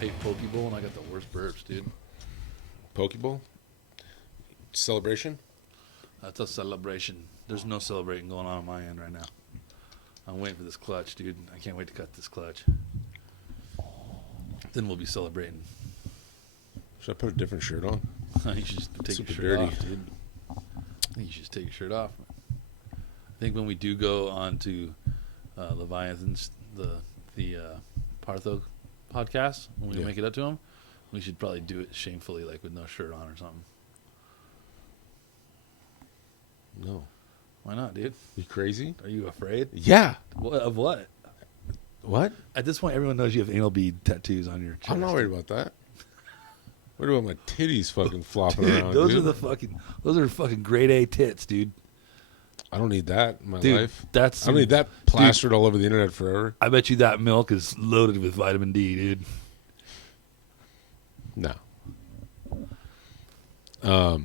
ate Poke Bowl and I got the worst burps, dude. Pokeball celebration. That's a celebration. There's no celebrating going on my end right now. I'm waiting for this clutch, dude. I can't wait to cut this clutch. Then we'll be celebrating. Should I put a different shirt on? You should just take Super your shirt dirty. off, dude. I think you should just take your shirt off. I think when we do go on to Leviathan's, the Partho podcast, when we make it up to him, we should probably do it shamefully, like with no shirt on or something. No. Why not, dude? You crazy? Are you afraid? Yeah. Of what? What? At this point, everyone knows you have anal bead tattoos on your chest. I'm not worried about that. Worried about my titties fucking flopping Dude, around. those dude. those are fucking grade A tits, dude. I don't need that in my Dude, life. I I don't need that plastered all over the internet forever. I bet you that milk is loaded with vitamin D, dude. No.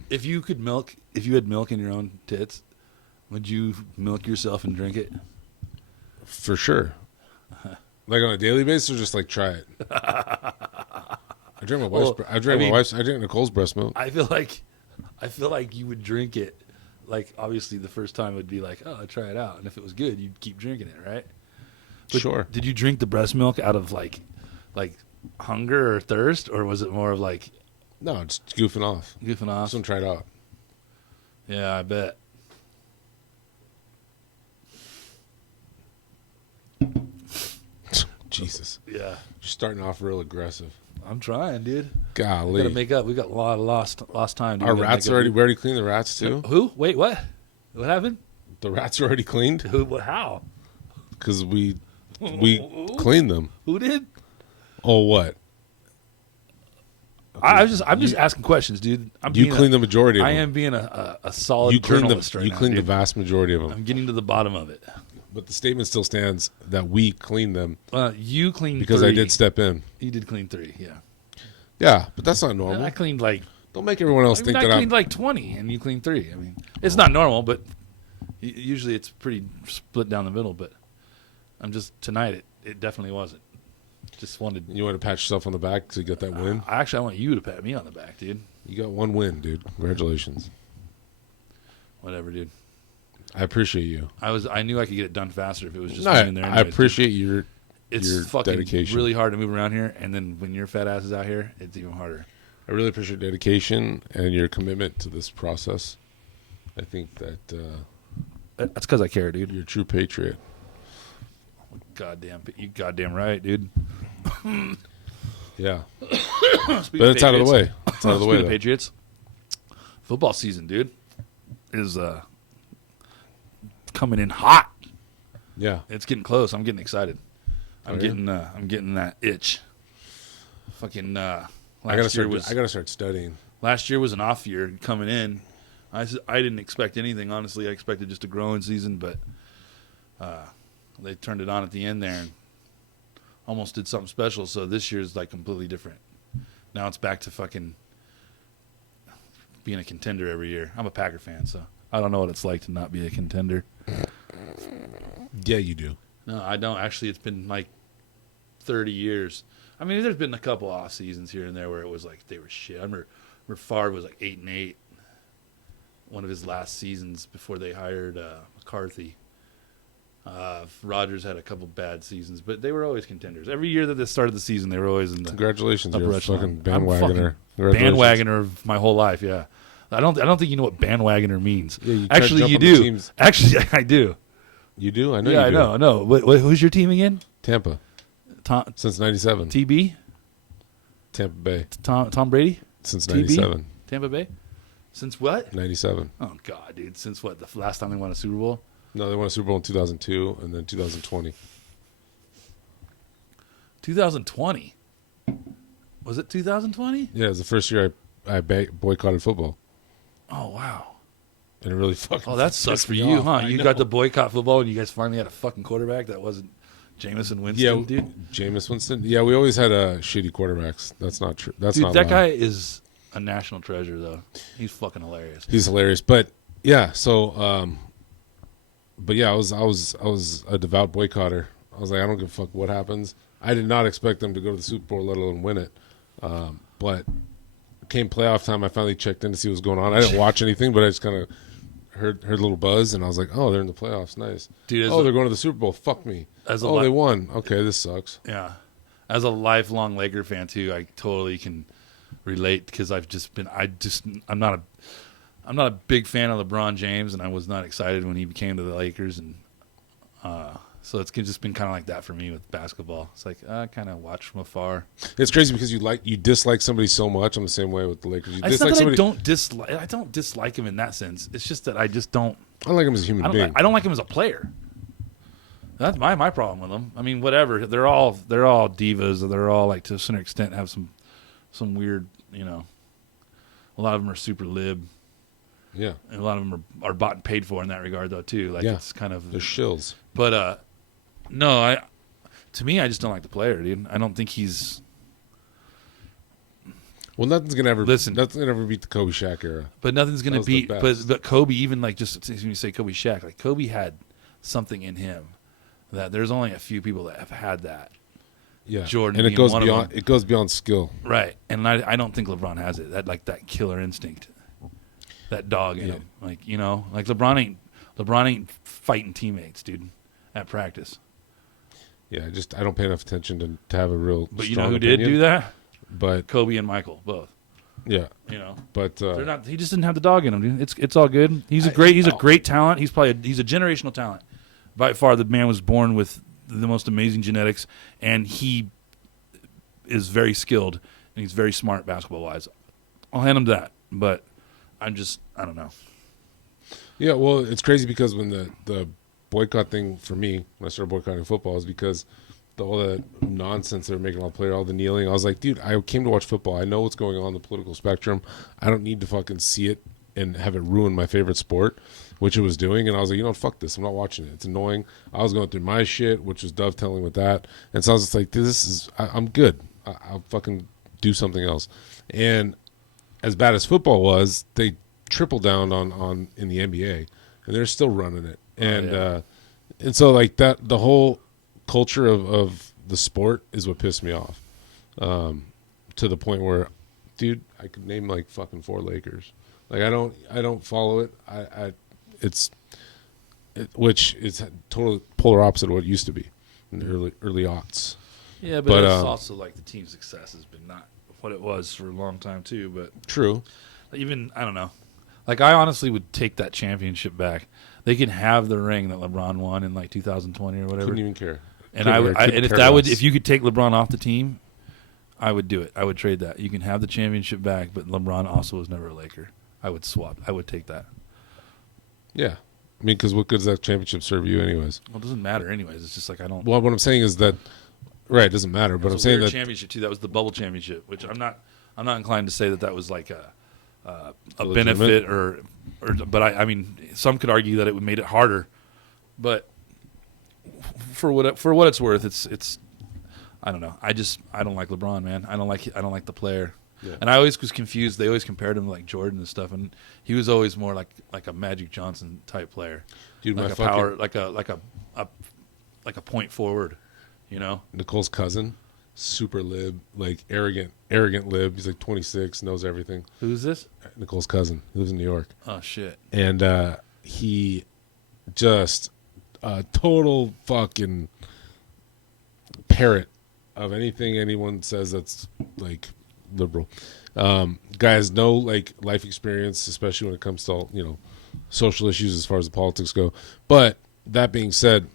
If you had milk in your own tits, would you milk yourself and drink it? For sure. Like on a daily basis, or just like try it. I drink my wife's. I drink Nicole's breast milk. I feel like you would drink it. Like obviously, the first time would be like, oh, I'll try it out, and if it was good, you'd keep drinking it, right? But sure. Did you drink the breast milk out of like hunger or thirst, or was it more of like No, just goofing off. goofing off? Just want to try it out. Yeah, I bet. Jesus. Yeah, You're starting off real aggressive. I'm trying, dude. We Golly. gotta make up. We got a lot of lost time. Dude. Our We gotta rats make up. already. We already cleaned the rats too. Who? Wait, what? What happened? The rats are already cleaned Who? What? How? because we cleaned them. Who did? Oh, what? I'm just asking questions, dude. You cleaned the majority of them. I am being a solid You cleaned journalist right You now, cleaned the dude. vast majority of them. I'm getting to the bottom of it. But the statement still stands that we cleaned them You cleaned because 3. I did step in. You did clean 3, yeah. Yeah, but that's not And normal. I cleaned like Don't make everyone else think I that cleaned like 20, and you cleaned 3. I mean, it's not normal, but usually it's pretty split down the middle. But I'm just tonight. It definitely wasn't. Just wanted. You want to pat yourself on the back to get that win? I want you to pat me on the back, dude. You got one win, dude. Congratulations. Whatever, dude. I appreciate you. I knew I could get it done faster if it was just No, me in there. I anyways, appreciate your It's fucking dedication. really hard to move around here, and then when your fat ass is out here, it's even harder. I really appreciate your dedication and your commitment to this process. I think that That's because I care, dude. you're a true patriot. You goddamn right, dude. Yeah. Speaking But it's out of the Patriots- way. It's out of the way. Speaking of though. Patriots, football season, dude, is coming in hot. Yeah. It's getting close. I'm getting excited. I'm Oh, yeah? getting that itch. Fucking I gotta last start studying. year was an off year coming in. I didn't expect anything, honestly. I expected just a growing season, but they turned it on at the end there and almost did something special. So this year's like completely different. Now it's back to fucking being a contender every year. I'm a Packer fan, so I don't know what it's like to not be a contender. Yeah, you do. No, I don't. Actually, it's been like 30 years. I mean, there's been a couple off seasons here and there where it was like they were shit. I remember Favre was like 8-8 one of his last seasons before they hired McCarthy. Rodgers had a couple bad seasons, but they were always contenders. Every year that they started the season, they were always in the Congratulations, upper you're a echelon. fucking I'm bandwagoner. fucking bandwagoner of my whole life. Yeah, I don't think you know what bandwagoner means. Yeah, you try to Actually, jump you on the do. teams. Actually, I do. You do? I know Yeah, you do. I know. Who's your team again? Tampa. Since 97. TB? Tampa Bay. Tom Brady? Since TB? 97. Tampa Bay? Since what? 97. Oh, God, dude. Since what? The last time they won a Super Bowl? No, they won a Super Bowl in 2002 and then 2020. 2020. Was it 2020? Yeah, it was the first year I boycotted football. Oh, wow. And it really fucking Oh, that sucks pissed for me you, off. huh? I You know. got to boycott football and you guys finally had a fucking quarterback that wasn't Jameis Winston, Yeah, dude. Jameis Winston. Yeah, we always had shitty quarterbacks. That's not true. That's Dude, not that lie. guy is a national treasure, though. He's fucking hilarious. He's hilarious. But yeah, so but yeah, I was a devout boycotter. I was like, I don't give a fuck what happens. I did not expect them to go to the Super Bowl, let alone win it. But came playoff time, I finally checked in to see what was going on. I didn't watch anything, but I just kind of heard a little buzz, and I was like, oh, they're in the playoffs. Nice. Dude, they're going to the Super Bowl. Fuck me. They won. Okay, this sucks. Yeah. As a lifelong Laker fan, too, I totally can relate because I'm not a big fan of LeBron James, and I was not excited when he came to the Lakers, and so it's just been kind of like that for me with basketball. It's like I kind of watch from afar. It's crazy because you dislike somebody so much. I'm the same way with the Lakers. I don't dislike him in that sense. It's just that I just don't. I like him as a human being. I don't like him as a player. That's my problem with them. I mean, whatever. They're all divas. They're all like to a certain extent have some weird, A lot of them are super lib. Yeah, and a lot of them are bought and paid for in that regard, though, too. Like it's kind of they're shills. But no, to me, I just don't like the player, dude. I don't think he's. Well, nothing's gonna ever beat the Kobe Shaq era. But nothing's gonna beat. But Kobe, even like just when you say Kobe Shaq, like Kobe had something in him that there's only a few people that have had that. Yeah, Jordan, and it goes beyond. It goes beyond skill. Right, and I don't think LeBron has it. That killer instinct, that dog in him. Like like LeBron ain't fighting teammates, dude, at practice. Yeah, I don't pay enough attention to have a real. But you know who did do that? But Kobe and Michael both. Yeah, but they're not. He just didn't have the dog in him, dude. It's all good. He's a great talent. He's a generational talent. By far, the man was born with the most amazing genetics, and he is very skilled and he's very smart basketball wise. I'll hand him that, but I don't know. Yeah, well, it's crazy because when the boycott thing for me, when I started boycotting football, is because all the nonsense they were making all the players, all the kneeling. I was like, dude, I came to watch football. I know what's going on in the political spectrum. I don't need to fucking see it and have it ruin my favorite sport, which it was doing. And I was like, fuck this. I'm not watching it. It's annoying. I was going through my shit, which was dovetailing with that. And so I was just like, I'm good. I'll fucking do something else. And as bad as football was, they tripled down on in the NBA, and they're still running it. And and so like that, the whole culture of the sport is what pissed me off, to the point where, dude, I could name like fucking 4 Lakers. Like I don't follow it. Which is totally polar opposite of what it used to be in the early aughts. Yeah, but it's also like the team's success has been not what it was for a long time too. But true. Even I don't know. Like I honestly would take that championship back. They can have the ring that LeBron won in like 2020 or whatever. Couldn't even care. And if you could take LeBron off the team, I would do it. I would trade that. You can have the championship back, but LeBron also was never a Laker. I would swap. I would take that. Yeah. I mean, because what good does that championship serve you anyways? Well, it doesn't matter anyways. It's just like I don't. Well, what I'm saying is that, right, it doesn't matter. But I'm saying that championship too. That was the bubble championship, which I'm not inclined to say that was like a benefit or. But I mean, some could argue that it made it harder. But for what it's worth, it's I don't know. I don't like LeBron, man. I don't like the player. Yeah. And I always was confused. They always compared him to like Jordan and stuff, and he was always more like a Magic Johnson type player, dude. Like a point forward, Nicole's cousin, super lib, like arrogant lib. He's like 26, knows everything. Who's this? Nicole's cousin. He lives in New York. Oh shit. And he just a total fucking parrot of anything anyone says that's like liberal. Guy has no like life experience, especially when it comes to social issues as far as the politics go. But that being said,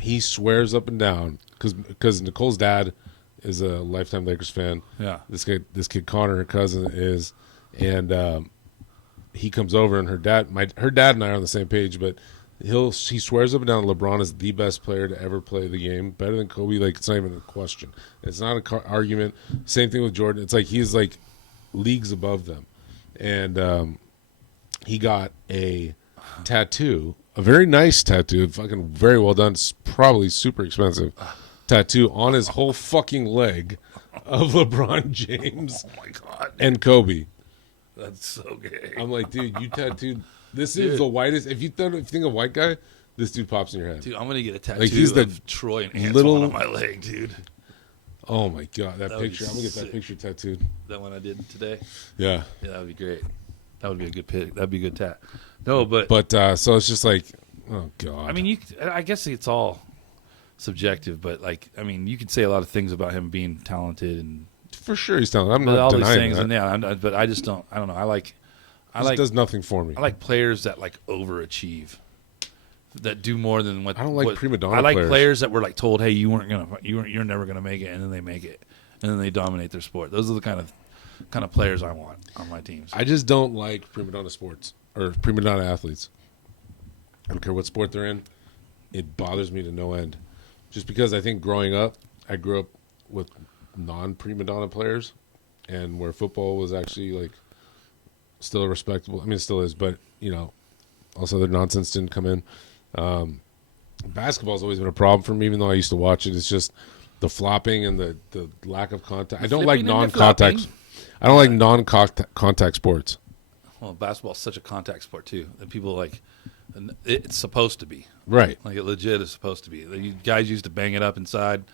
he swears up and down because Nicole's dad is a lifetime Lakers fan. Yeah, this kid Connor, her cousin, is, and he comes over and her dad and I are on the same page, but he swears up and down LeBron is the best player to ever play the game, better than Kobe. Like it's not even a question. It's not an argument. Same thing with Jordan. It's like he's like leagues above them, and he got a tattoo, a very nice tattoo, fucking very well done. It's probably super expensive tattoo on his whole fucking leg of LeBron James. Oh my god! And Kobe. That's so gay. I'm like, dude, you tattooed. This is the whitest. If you think of white guy, this dude pops in your head. Dude, I'm gonna get a tattoo of Troy and Antoine on my leg, dude. Oh my god, that That would be picture! I'm gonna get that sick. picture tattooed. That one I did today. Yeah, Yeah, that would be great. That would be a good pick. That'd be a good tat. No, but so it's just like, oh god. I mean, I guess it's all subjective, but like, I mean, you could say a lot of things about him being talented and for sure he's talented. I'm but not all these denying things, that. and yeah, but I just don't. I don't know. I This like does nothing for me. I like players that like overachieve, that do more than what. I don't like what, prima donna I like players. that were like told, "Hey, you're never gonna make it," and then they make it, and then they dominate their sport. Those are the kind of players I want on my teams. I just don't like prima donna sports or prima donna athletes. I don't care what sport they're in. It bothers me to no end. Just because I think growing up, I grew up with non-prima donna players, and where football was actually like still a respectable. I mean, it still is, but also the nonsense didn't come in. Basketball's always been a problem for me, even though I used to watch it. It's just the flopping and the lack of contact. I don't like flipping and the non-contact. flopping. I don't like non-contact sports. Well, basketball's such a contact sport too that people like. And it's supposed to be Right. like it legit is supposed to be. The guys used to bang it up inside.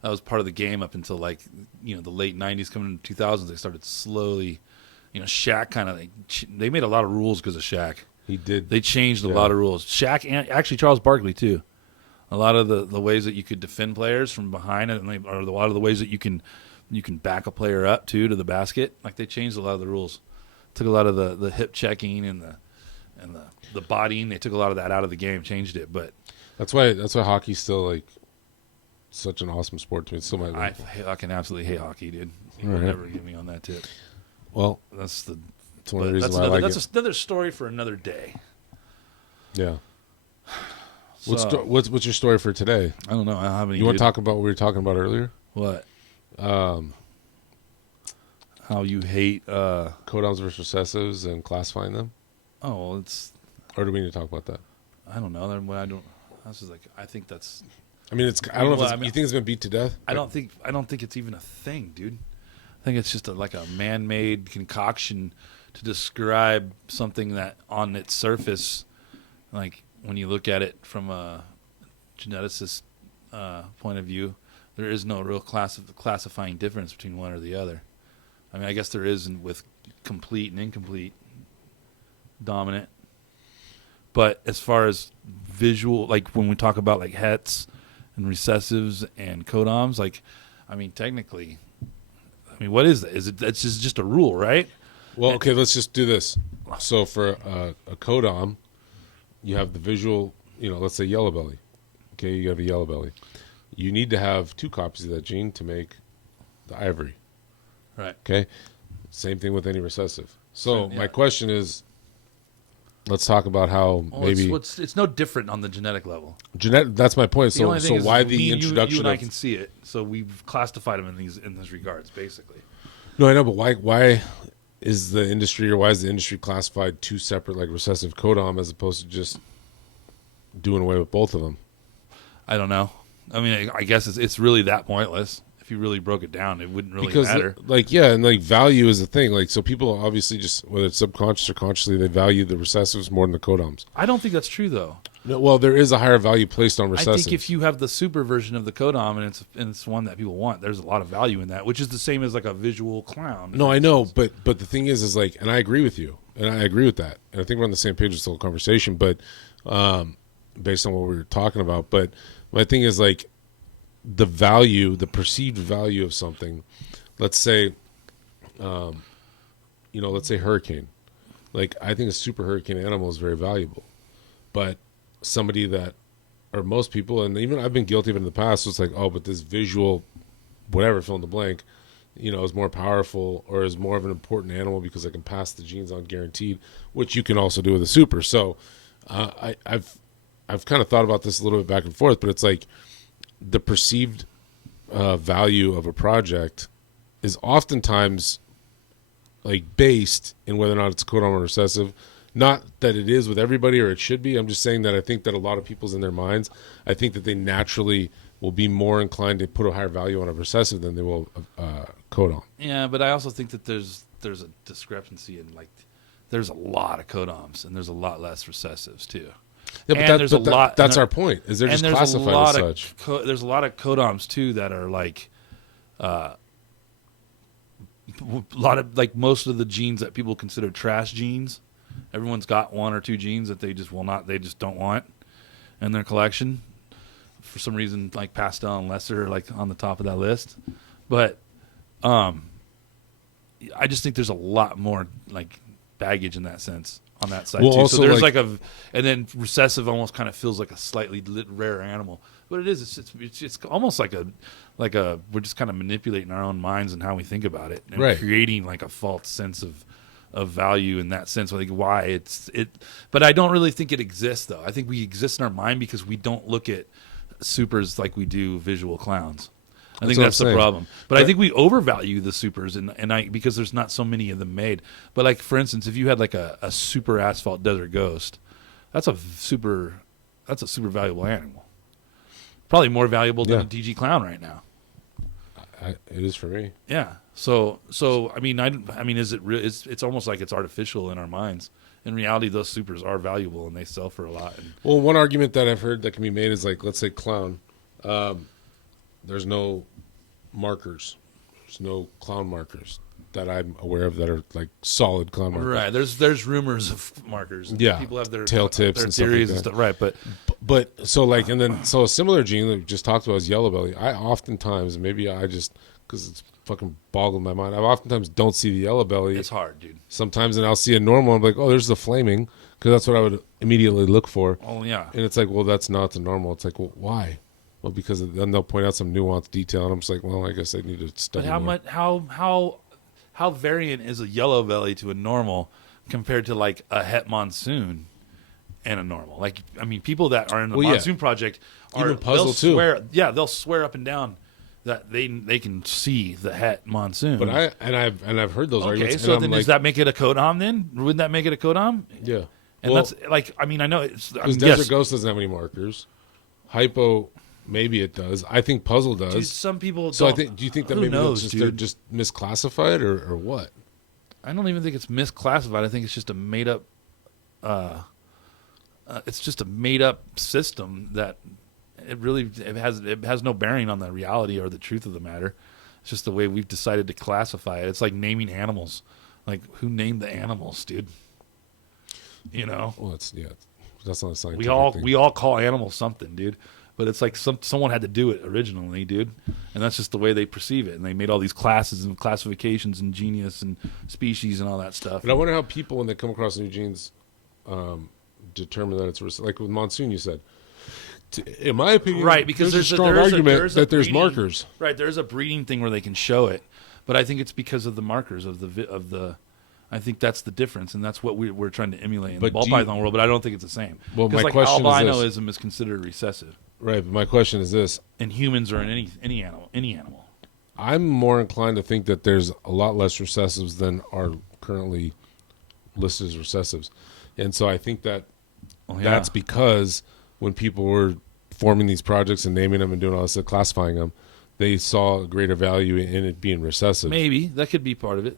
That was part of the game up until like the late '90s, coming into 2000s. They started slowly. Shaq kind of they made a lot of rules because of Shaq. He did. They changed a Yeah. lot of rules. Shaq and actually Charles Barkley too. A lot of the ways that you could defend players from behind, or a lot of the ways that you can back a player up too to the basket. Like they changed a lot of the rules. Took a lot of the hip checking and the bodying. They took a lot of that out of the game, changed it. But That's why hockey's still like such an awesome sport to me. It's still my I can absolutely hate hockey, dude. You All will right. never get me on that tip. well, That's the. it's one of the But reasons that's why I like that's it. another story for another day. Yeah. So, What's your story for today? I don't know. I don't have any. You want dude. to talk about what we were talking about earlier? What? Um, How you hate? Codons versus recessives and classifying them, Oh well, it's. or do we need to talk about that? I don't know. I don't. This is like. I think that's. I mean, I don't know. Well, If I mean- you think it's been beat to death? I don't think it's even a thing, dude. I think it's just like a man-made concoction to describe something that on its surface, like when you look at it from a geneticist point of view, there is no real classifying difference between one or the other. I mean, I guess there is with complete and incomplete dominant. But as far as visual, like when we talk about like hets and recessives and codoms, like, I mean, technically, I mean, what is that? Is it that's just a rule, right? Well, okay, let's just do this. So for a codom, you have the visual, let's say yellow belly. Okay, you have a yellow belly. You need to have 2 copies of that gene to make the ivory. Right. Okay, same thing with any recessive. So Yeah. my question is, let's talk about how Well, maybe it's no different on the genetic level. That's my point. The So only thing is why me the and introduction you and I of can see it, so we've classified them in these regards, basically. no, I know, but why is the industry classified 2 separate like recessive codom as opposed to just doing away with both of them? I don't know. I mean, I guess it's really that pointless. If you really broke it down, it wouldn't really Because matter. and value is the thing. Like, so people obviously just, whether it's subconscious or consciously, they value the recessives more than the codoms. I don't think that's true, though. No, well, there is a higher value placed on recessives. I think if you have the super version of the codom and it's one that people want, there's a lot of value in that, which is the same as like a visual clown. No, I know, but the thing is like, and I agree with you, and I agree with that, and I think we're on the same page with the whole conversation. But based on what we were talking about, but my thing is like the perceived value of something. Let's say, let's say hurricane. Like, I think a super hurricane animal is very valuable, but somebody that, or most people, and even I've been guilty of it in the past, so it's like, oh, but this visual, whatever, fill in the blank, is more powerful or is more of an important animal because I can pass the genes on guaranteed, which you can also do with a super. So I've kind of thought about this a little bit back and forth, but it's like the perceived value of a project is oftentimes like based in whether or not it's codon or recessive. Not that it is with everybody or it should be. I'm just saying that I think that a lot of people's in their minds, I think that they naturally will be more inclined to put a higher value on a recessive than they will codon. Yeah, but I also think that there's a discrepancy in like there's a lot of codoms and there's a lot less recessives too. Yeah, And there's a lot- That's and our point. Is they're and just there's classified a lot as of such. there's a lot of codoms too that are like a lot of like most of the genes that people consider trash genes. Everyone's got one or two genes that they just don't want in their collection. For some reason, like Pastel and Lesser are like on the top of that list. But I just think there's a lot more like baggage in that sense on that side Well, too. also, So there's like- and then recessive almost kind of feels like a slightly rare animal. But it is. It's almost like a we're just kind of manipulating our own minds and how we think about it, and Right. creating like a false sense of value in that sense. Like why it. But I don't really think it exists though. I think we exist in our mind because we don't look at supers like we do visual clowns. I think what that's I'm the saying. problem. But I think we overvalue the supers, and I because there's not so many of them made. But like for instance, if you had like a super asphalt desert ghost, that's a super valuable animal. Probably more valuable than Yeah. a DG clown right now. It is for me. Yeah. So I mean, is it real? It's almost like it's artificial in our minds. In reality, those supers are valuable and they sell for a lot. And Well, one argument that I've heard that can be made is like, let's say clown. There's no markers. There's no clown markers that I'm aware of that are like solid clown markers. right, there's rumors of markers. Yeah. People have their Tail tips their and stuff like theories that. and stuff. Right, but But so like, and then so a similar gene that we just talked about is yellow belly. I oftentimes, maybe I just because it's fucking boggled my mind. I oftentimes don't see the yellow belly. it's hard, dude. Sometimes, and I'll see a normal. I'm like, oh, there's the flaming, because that's what I would immediately look for. Oh yeah. And it's like, well, that's not the normal. It's like, well, why? Well, because then they'll point out some nuanced detail, and I'm just like, well, I guess I need to study. But how more. much how variant is a yellow belly to a normal compared to like a het monsoon and a normal? Like I mean, people that are in the Well, yeah. monsoon project are Even puzzle, they'll too. Swear, yeah, they'll swear up and down that they can see the het monsoon. But I've heard those okay, arguments. so and then I'm does like, that make it a Kodam then? Wouldn't that make it a Kodam? yeah. And Well, that's like I mean I know it's because yes, Desert Ghost doesn't have any markers. Hypo, maybe it does. I think Puzzle does. dude, some people So don't. do you think that Who maybe knows, they're dude? just misclassified or what? I don't even think it's misclassified. I think it's just a made up. It's just a made up system that it has no bearing on the reality or the truth of the matter. It's just the way we've decided to classify it. It's like naming animals. Like who named the animals, dude? You know, Well, that's not a scientific thing. we all call animals something, dude. But it's like someone had to do it originally, dude, and that's just the way they perceive it. And they made all these classes and classifications and genius and species and all that stuff. But I wonder how people, when they come across new genes, determine that it's like with monsoon. You said, in my opinion, Right, because there's a there's strong argument that there's breeding- markers. Right, there's a breeding thing where they can show it, but I think it's because of the markers of the. I think that's the difference, and that's what we're trying to emulate in But the ball do you- python world. But I don't think it's the same. Well, my like question is this. albinoism is considered recessive Right, but my question is this: in humans or in any animal. I'm more inclined to think that there's a lot less recessives than are currently listed as recessives, and so I think that Oh, yeah. that's because when people were forming these projects and naming them and doing all this stuff, classifying them, they saw a greater value in it being recessive. Maybe that could be part of it.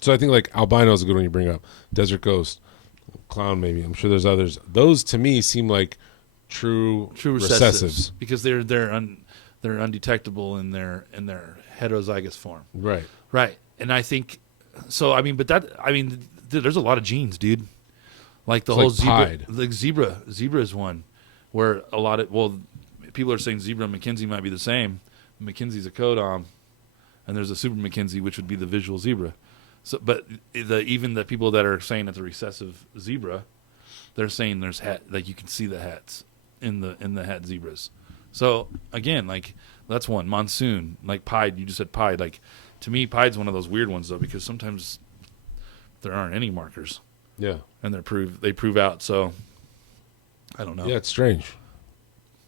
So I think like albino is a good one you bring up. Desert Ghost, Clown, maybe. I'm sure there's others. Those to me seem like true Recessives because they're undetectable in their heterozygous form. Right. Right. And I think so. I mean, there's a lot of genes, dude. Like the It's whole like zebra, pied. like zebra is one where a lot of people are saying zebra and McKinsey might be the same. McKinsey's a Kodam, and there's a super McKinsey, which would be the visual zebra. So, but even the people that are saying it's a recessive zebra, they're saying there's like you can see the hats in the het zebras. So again, like that's one monsoon, like pied. You just said pied. Like to me, pied's one of those weird ones though, because sometimes there aren't any markers Yeah. and they prove out. So I don't know. Yeah, it's strange.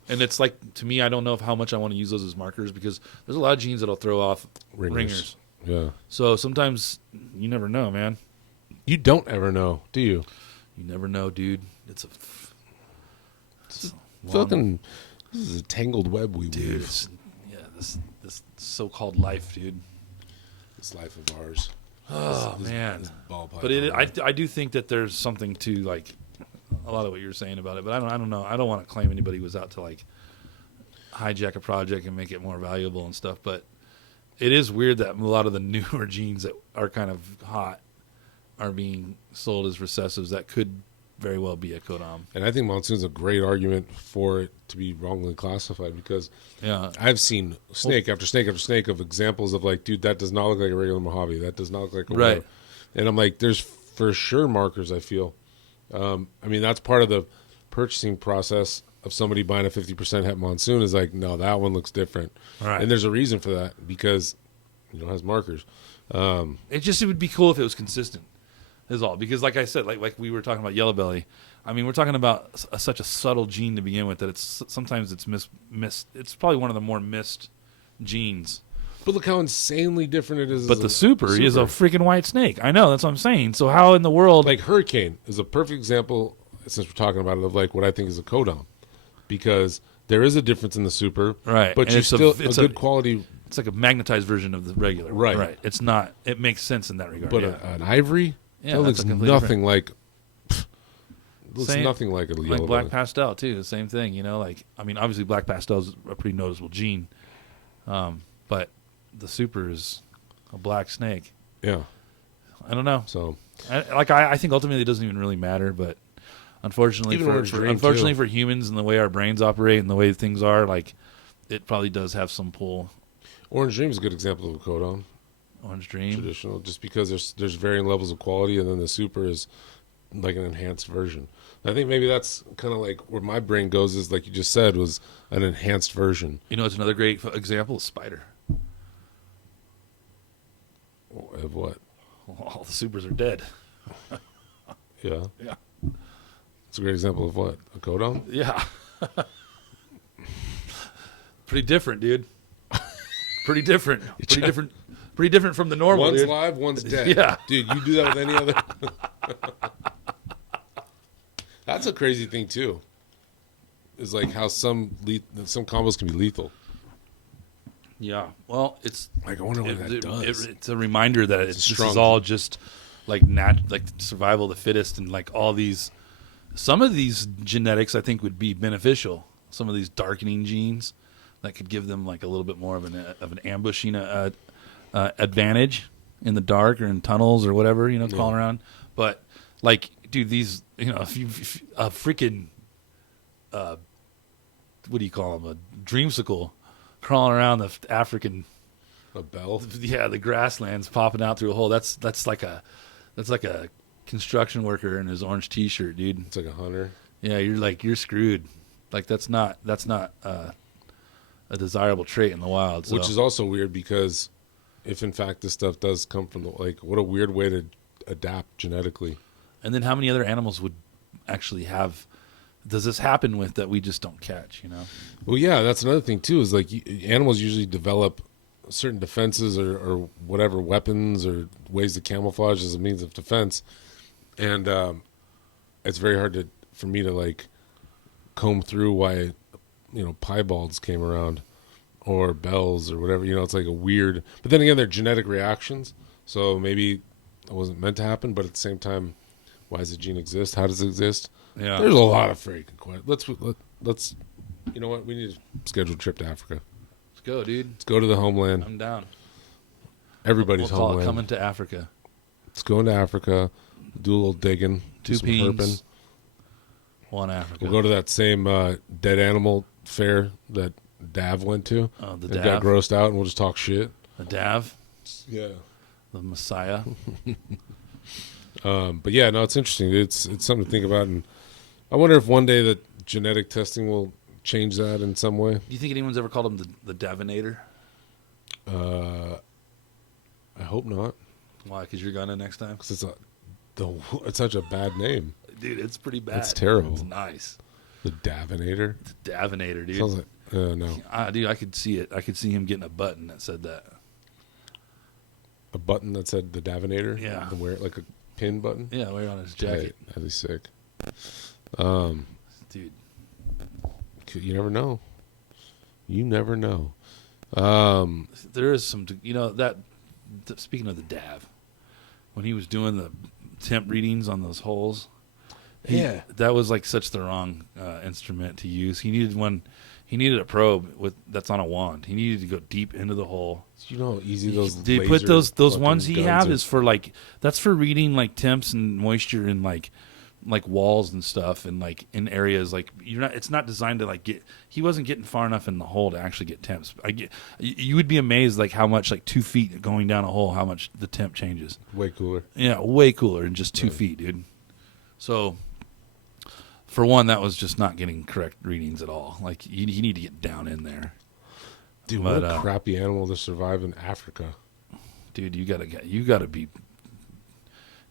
And it's like to me, I don't know how much I want to use those as markers because there's a lot of genes that'll throw off ringers. Yeah. So sometimes you never know, man. You don't ever know, do you? You never know, dude. It's a long- Fucking, this is a tangled web we dude. weave. It's, yeah, this so-called life, dude. This life of ours. Oh This- man. this ball But python. I do think that there's something to like a lot of what you're saying about it. But I don't know. I don't want to claim anybody was out to like hijack a project and make it more valuable and stuff. But it is weird that a lot of the newer genes that are kind of hot are being sold as recessives that could very well be a codom. And I think Monsoon's a great argument for it to be wrongly classified because Yeah. I've seen snake after snake after snake of examples of like, dude, that does not look like a regular Mojave. That does not look like a Right. whatever. And I'm like, there's for sure markers, I feel. I mean, that's part of the purchasing process of somebody buying a 50% het Monsoon is like, no, that one looks different. Right. And there's a reason for that because, it has markers. It would be cool if it was consistent, is all. Because like I said, like we were talking about yellow belly. I mean, we're talking about such a subtle gene to begin with that sometimes it's missed. It's probably one of the more missed genes. But look how insanely different it is. But the super is a freaking white snake. I know, that's what I'm saying. So how in the world... Like Hurricane is a perfect example, since we're talking about it, of like what I think is a codom. Because there is a difference in the super. Right. But And you're it's still it's a good quality. It's like a magnetized version of the regular. Right. Right. It's not... It makes sense in that regard. But yeah. an ivory, Yeah, that that's looks a completely nothing like... looks Same- nothing like a like yellow black belly. pastel too, the same thing. Like I mean, obviously black pastel is a pretty noticeable gene, but the super is a black snake. Yeah. I don't know. So I think ultimately it doesn't even really matter, but unfortunately, Even Orange Dream, unfortunately too. for humans and the way our brains operate and the way things are, like it probably does have some pull. Orange Dream is a good example of a codom. Orange Dream. Traditional, just because there's varying levels of quality, and then the super is like an enhanced version. I think maybe that's kind of like where my brain goes is like you just said was an enhanced version It's another great example of spider. of what? All the supers are dead. Yeah, Yeah. it's a great example of what a codom. Yeah. Pretty different, dude. Pretty different. Pretty different. Pretty different from the normal, One's dude. live, one's dead. Yeah. Dude, you do that with any other. That's a crazy thing too. Is like how some combos can be lethal. Yeah. Well, it's Like I wonder what that does. it's a reminder that this strong is all just like like survival of the fittest, and like all these. Some of these genetics I think would be beneficial. Some of these darkening genes that could give them like a little bit more of an ambushing advantage in the dark or in tunnels or whatever, crawling around. But like, dude, these, if a freaking, what do you call them? A dreamsicle crawling around the African, A bell. the grasslands popping out through a hole. That's like a construction worker in his orange T-shirt, dude. It's like a hunter. Yeah, you're screwed. Like that's not a desirable trait in the wild. So. Which is also weird because if in fact this stuff does come from what a weird way to adapt genetically. And then how many other animals would actually have? Does this happen with that we just don't catch? Well, yeah, that's another thing too. Is like animals usually develop certain defenses or whatever weapons or ways to camouflage as a means of defense, and it's very hard for me to like comb through why piebalds came around or bells or whatever. It's like a weird. But then again, they're genetic reactions, so maybe it wasn't meant to happen. But at the same time, why does the gene exist? How does it exist? Yeah, There's a lot of freaking questions. Let's. You know what? We need to schedule a trip to Africa. let's go, dude. Let's go to the homeland. I'm down. Everybody's We'll call homeland. it coming to Africa. Let's go into Africa. Do a little digging. Do Two some herping. peens. One Africa. We'll go to that same dead animal fair that Dav went to. Oh, the and Dav. got grossed out, and we'll just talk shit. The Dav. Yeah. The Messiah. But yeah, no, it's interesting. It's something to think about, and I wonder if one day that genetic testing will change that in some way. Do you think anyone's ever called him the Davinator? I hope not, Why? Because you're gonna next time, because it's such a bad name. dude. It's pretty bad. It's terrible. It's nice. The Davinator. The Davinator, dude. Sounds like no. Dude, I could see it. I could see him getting a button that said that. A button that said the Davinator. Yeah. And wear it like a pin button. Yeah, wear it on his jacket, Tight. That'd be sick. dude. You never know. You never know. There is some, speaking of the Dav, when he was doing the temp readings on those holes, Yeah. that was like such the wrong instrument to use. He needed one. He needed a probe that's on a wand. He needed to go deep into the hole. You know how easy those They laser put those fucking ones he guns have are? is for like that's for reading like temps and moisture and like walls and stuff and like in areas like you're not. It's not designed to like get. He wasn't getting far enough in the hole to actually get temps. You would be amazed like how much like 2 feet going down a hole, how much the temp changes. way cooler. Yeah, way cooler in just 2 feet, dude. So, for one, that was just not getting correct readings at all. Like, you need to get down in there. Dude, But, what a crappy animal to survive in Africa. Dude, you gotta be.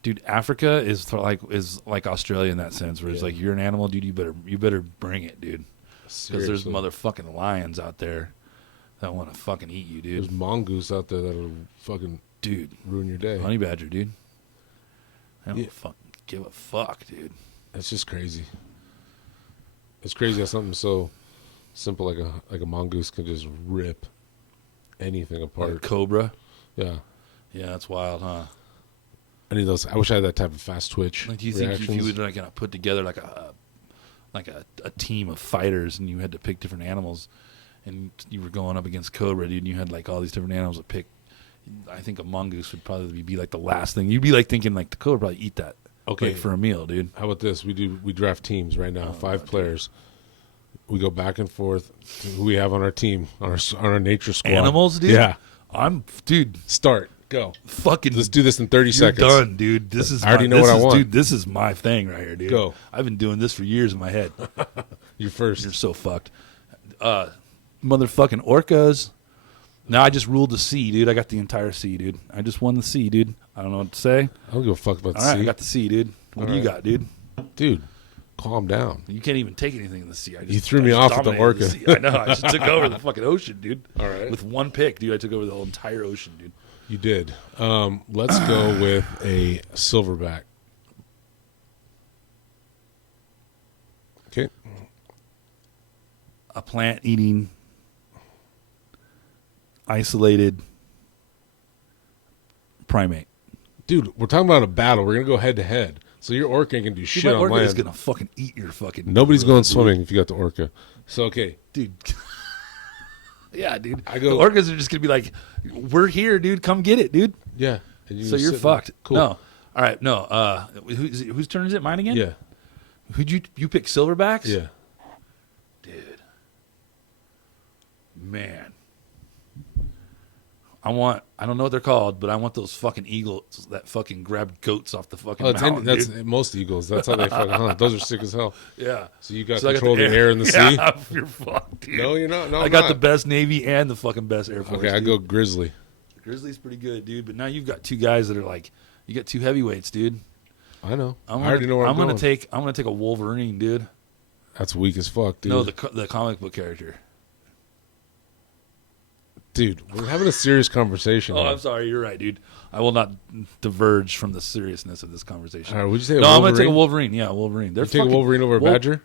Dude, Africa is like Australia in that sense, where it's like you're an animal, dude. You better bring it, dude. Because there's Seriously. motherfucking lions out there that want to fucking eat you, There's dude. mongoose out there that'll fucking Dude, ruin your day. honey badger, dude. I don't Yeah. fucking give a fuck, dude. That's just crazy. It's crazy how something so simple like a mongoose can just rip anything Like apart. a cobra. Yeah. Yeah, that's wild, huh? I need those. I wish I had that type of fast twitch. Like, do you think if reactions. you would like put together like a team of fighters and you had to pick different animals, and you were going up against cobra, dude, and you had like all these different animals to pick? I think a mongoose would probably be like the last thing. You'd be like thinking like the cobra would probably eat that. Okay. Like, for a meal, dude. How about this? We draft teams right now, 5 players. We go back and forth to who we have on our team, on our nature squad. Animals, dude. Yeah. Dude. Start. Go. Fucking. Let's do this in 30 You're seconds. done, dude. This is. I already know what I want. Dude, this is my thing right here, dude. Go. I've been doing this for years in my head. You first. You're so fucked. Motherfucking orcas. Now I just ruled the sea, dude. I got the entire sea, dude. I just won the sea, dude. I don't know what to say. I don't give a fuck about All right, sea. I got the sea, dude. What All do you right. got, dude? Dude, calm down. You can't even take anything in the sea. You threw me off with the dominated orca. sea. I know. I just took over the fucking ocean, dude. All right. With one pick, dude. I took over the whole entire ocean, dude. You did. Let's go with a silverback. Okay. A plant-eating, isolated primate. Dude, we're talking about a battle. We're going to go head to head. So your orca ain't going to do shit My on orca land. is gonna fucking eat your fucking. Nobody's gorilla, going dude. swimming if you got the orca. So, okay. dude. Yeah, dude. I go- The orcas are just gonna be like, "We're here, dude. Come get it, dude." Yeah. And So just you're sit there. fucked. Cool. No. All right. No. Whose turn is it? Mine again? Yeah. Who'd you pick? Silverbacks? Yeah. Dude. Man. I don't know what they're called, but I want those fucking eagles that fucking grab goats off the fucking Oh, it's mountain, that's dude. most eagles. That's how they fucking hunt. Those are sick as hell. Yeah. So you got I control of the air and the sea? Yeah, you're fucked, dude. No, you're not. No, I I'm got not. the best Navy and the fucking best Air Force. Okay, I dude. go grizzly. Grizzly's pretty good, dude. But now you've got two guys that are like, you got two heavyweights, dude. I know. I'm I already know where I'm gonna going. take a Wolverine, dude. That's weak as fuck, dude. No, the comic book character. Dude, we're having a serious conversation. Oh, here. I'm sorry. You're right, dude. I will not diverge from the seriousness of this conversation. All right, would you say a No, I'm Wolverine? gonna take a Wolverine. Yeah, Wolverine. They're You take a fucking- Wolverine over a badger?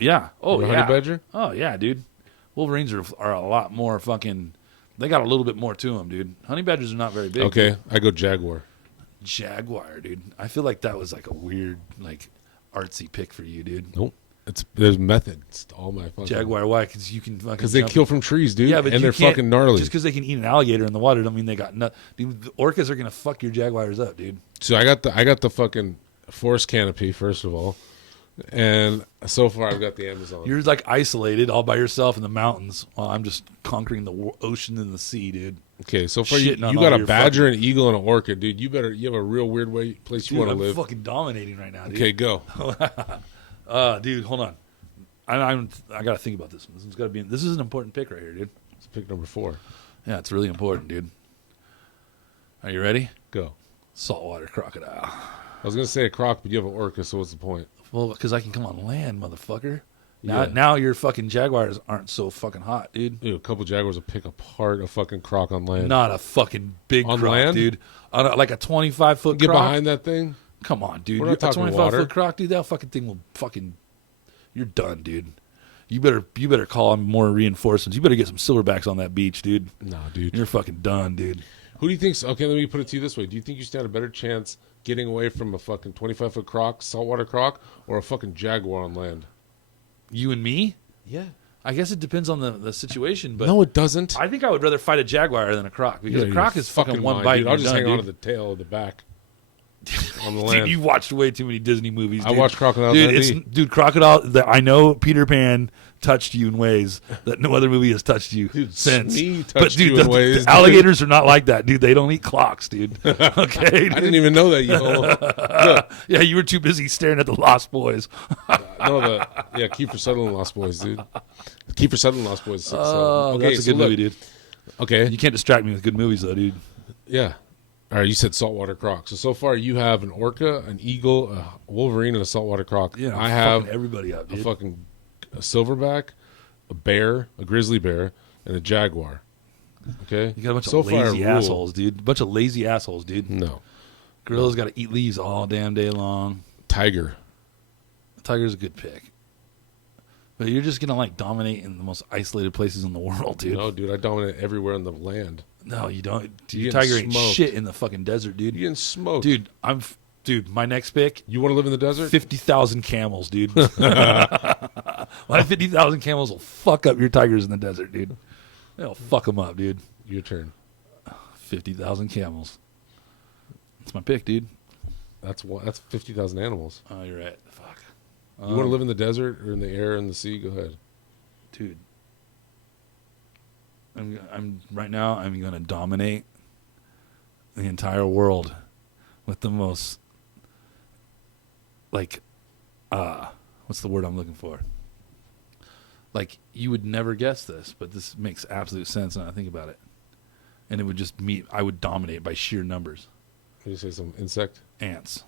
Yeah. Oh, Over a yeah. honey badger? Oh, yeah, dude. Wolverines are a lot more fucking. They got a little bit more to them, dude. Honey badgers are not very big. Okay, I go jaguar. Jaguar, dude. I feel like that was like a weird, like, artsy pick for you, dude. Nope. There's method. It's all my fucking Jaguar, why? Because you can fucking. Because they jump- kill from trees, dude. Yeah, but and you they're can't- fucking gnarly. Just because they can eat an alligator in the water, don't mean they got nut. Dude, the orcas are gonna fuck your jaguars up, dude. So I got the fucking forest canopy first of all, and so far I've got the Amazon. You're like isolated all by yourself in the mountains, while I'm just conquering the ocean and the sea, dude. Okay, so far you Shitting on got all a your badger, an eagle, and an orca, dude. You have a real weird place you Dude, want to I'm live. fucking dominating right now, dude. Okay, go. Dude, hold on. I gotta think about this one. This one's gotta be. This is an important pick right here, dude. Let's pick number 4. Yeah, it's really important, dude. Are you ready? Go. Saltwater crocodile. I was gonna say a croc, but you have an orca, so what's the point? Well, because I can come on land, motherfucker. Yeah. Now your fucking jaguars aren't so fucking hot, dude. Dude, a couple jaguars will pick apart a fucking croc on land. Not a fucking big On croc, land? dude. Like a 25-foot Get croc. behind that thing. Come on, dude. We're not A talking 25-foot water. croc, dude. That fucking thing will fucking. You're done, dude. You better call on more reinforcements. You better get some silverbacks on that beach, dude. No, dude. You're fucking done, dude. Who do you think's okay? Let me put it to you this way: do you think you stand a better chance getting away from a fucking 25-foot croc, saltwater croc, or a fucking jaguar on land? You and me? Yeah. I guess it depends on the situation, but No, it doesn't. I think I would rather fight a jaguar than a croc because Yeah, a croc you're is fucking one lying, bite. dude. And I'll you're just done, hang on dude. to the tail or the back on the Dude, land. you watched way too many Disney movies. I Dude. watched Crocodile Dude, Dundee. dude, Crocodile. I know Peter Pan touched you in ways that no other movie has touched you Dude, since. Smee But touched dude, you in ways, the dude. alligators are not like that, dude. They don't eat clocks, dude. Okay, I didn't even know that. You know, yeah, you were too busy staring at the Lost Boys. Kiefer Sutherland Lost Boys, dude. Kiefer Sutherland Lost Boys. 6, Oh, okay, that's a so good look, movie, dude. Okay, You can't distract me with good movies, though, dude. yeah. All right, you said saltwater croc. So far you have an orca, an eagle, a wolverine, and a saltwater croc. Yeah, I I'm have fucking everybody up, a dude. fucking a silverback, a bear, a grizzly bear, and a jaguar. Okay, You got a bunch so of far, lazy rule- assholes, dude. A bunch of lazy assholes, dude. No, Gorillas got to eat leaves all damn day long. tiger. Tiger's a good pick. But you're just gonna like dominate in the most isolated places in the world, dude. No, dude, I dominate everywhere in the land. No, you don't. Dude, You're Tiger getting ain't smoked. shit in the fucking desert, dude. You getting smoked, Dude, dude. My next pick, You want to live in the desert? 50,000 camels, dude. My 50,000 camels will fuck up your tigers in the desert, dude. They'll fuck them up, dude. Your turn. 50,000 camels. That's my pick, dude. That's 50,000 animals. Oh, you're right. Fuck. You want to live in the desert or in the air and the sea? Go ahead. Dude. I'm right now. I'm gonna dominate the entire world with the most like, what's the word I'm looking for? Like you would never guess this, but this makes absolute sense when I think about it. And it would just I would dominate by sheer numbers. What do you say? Some insect? Ants.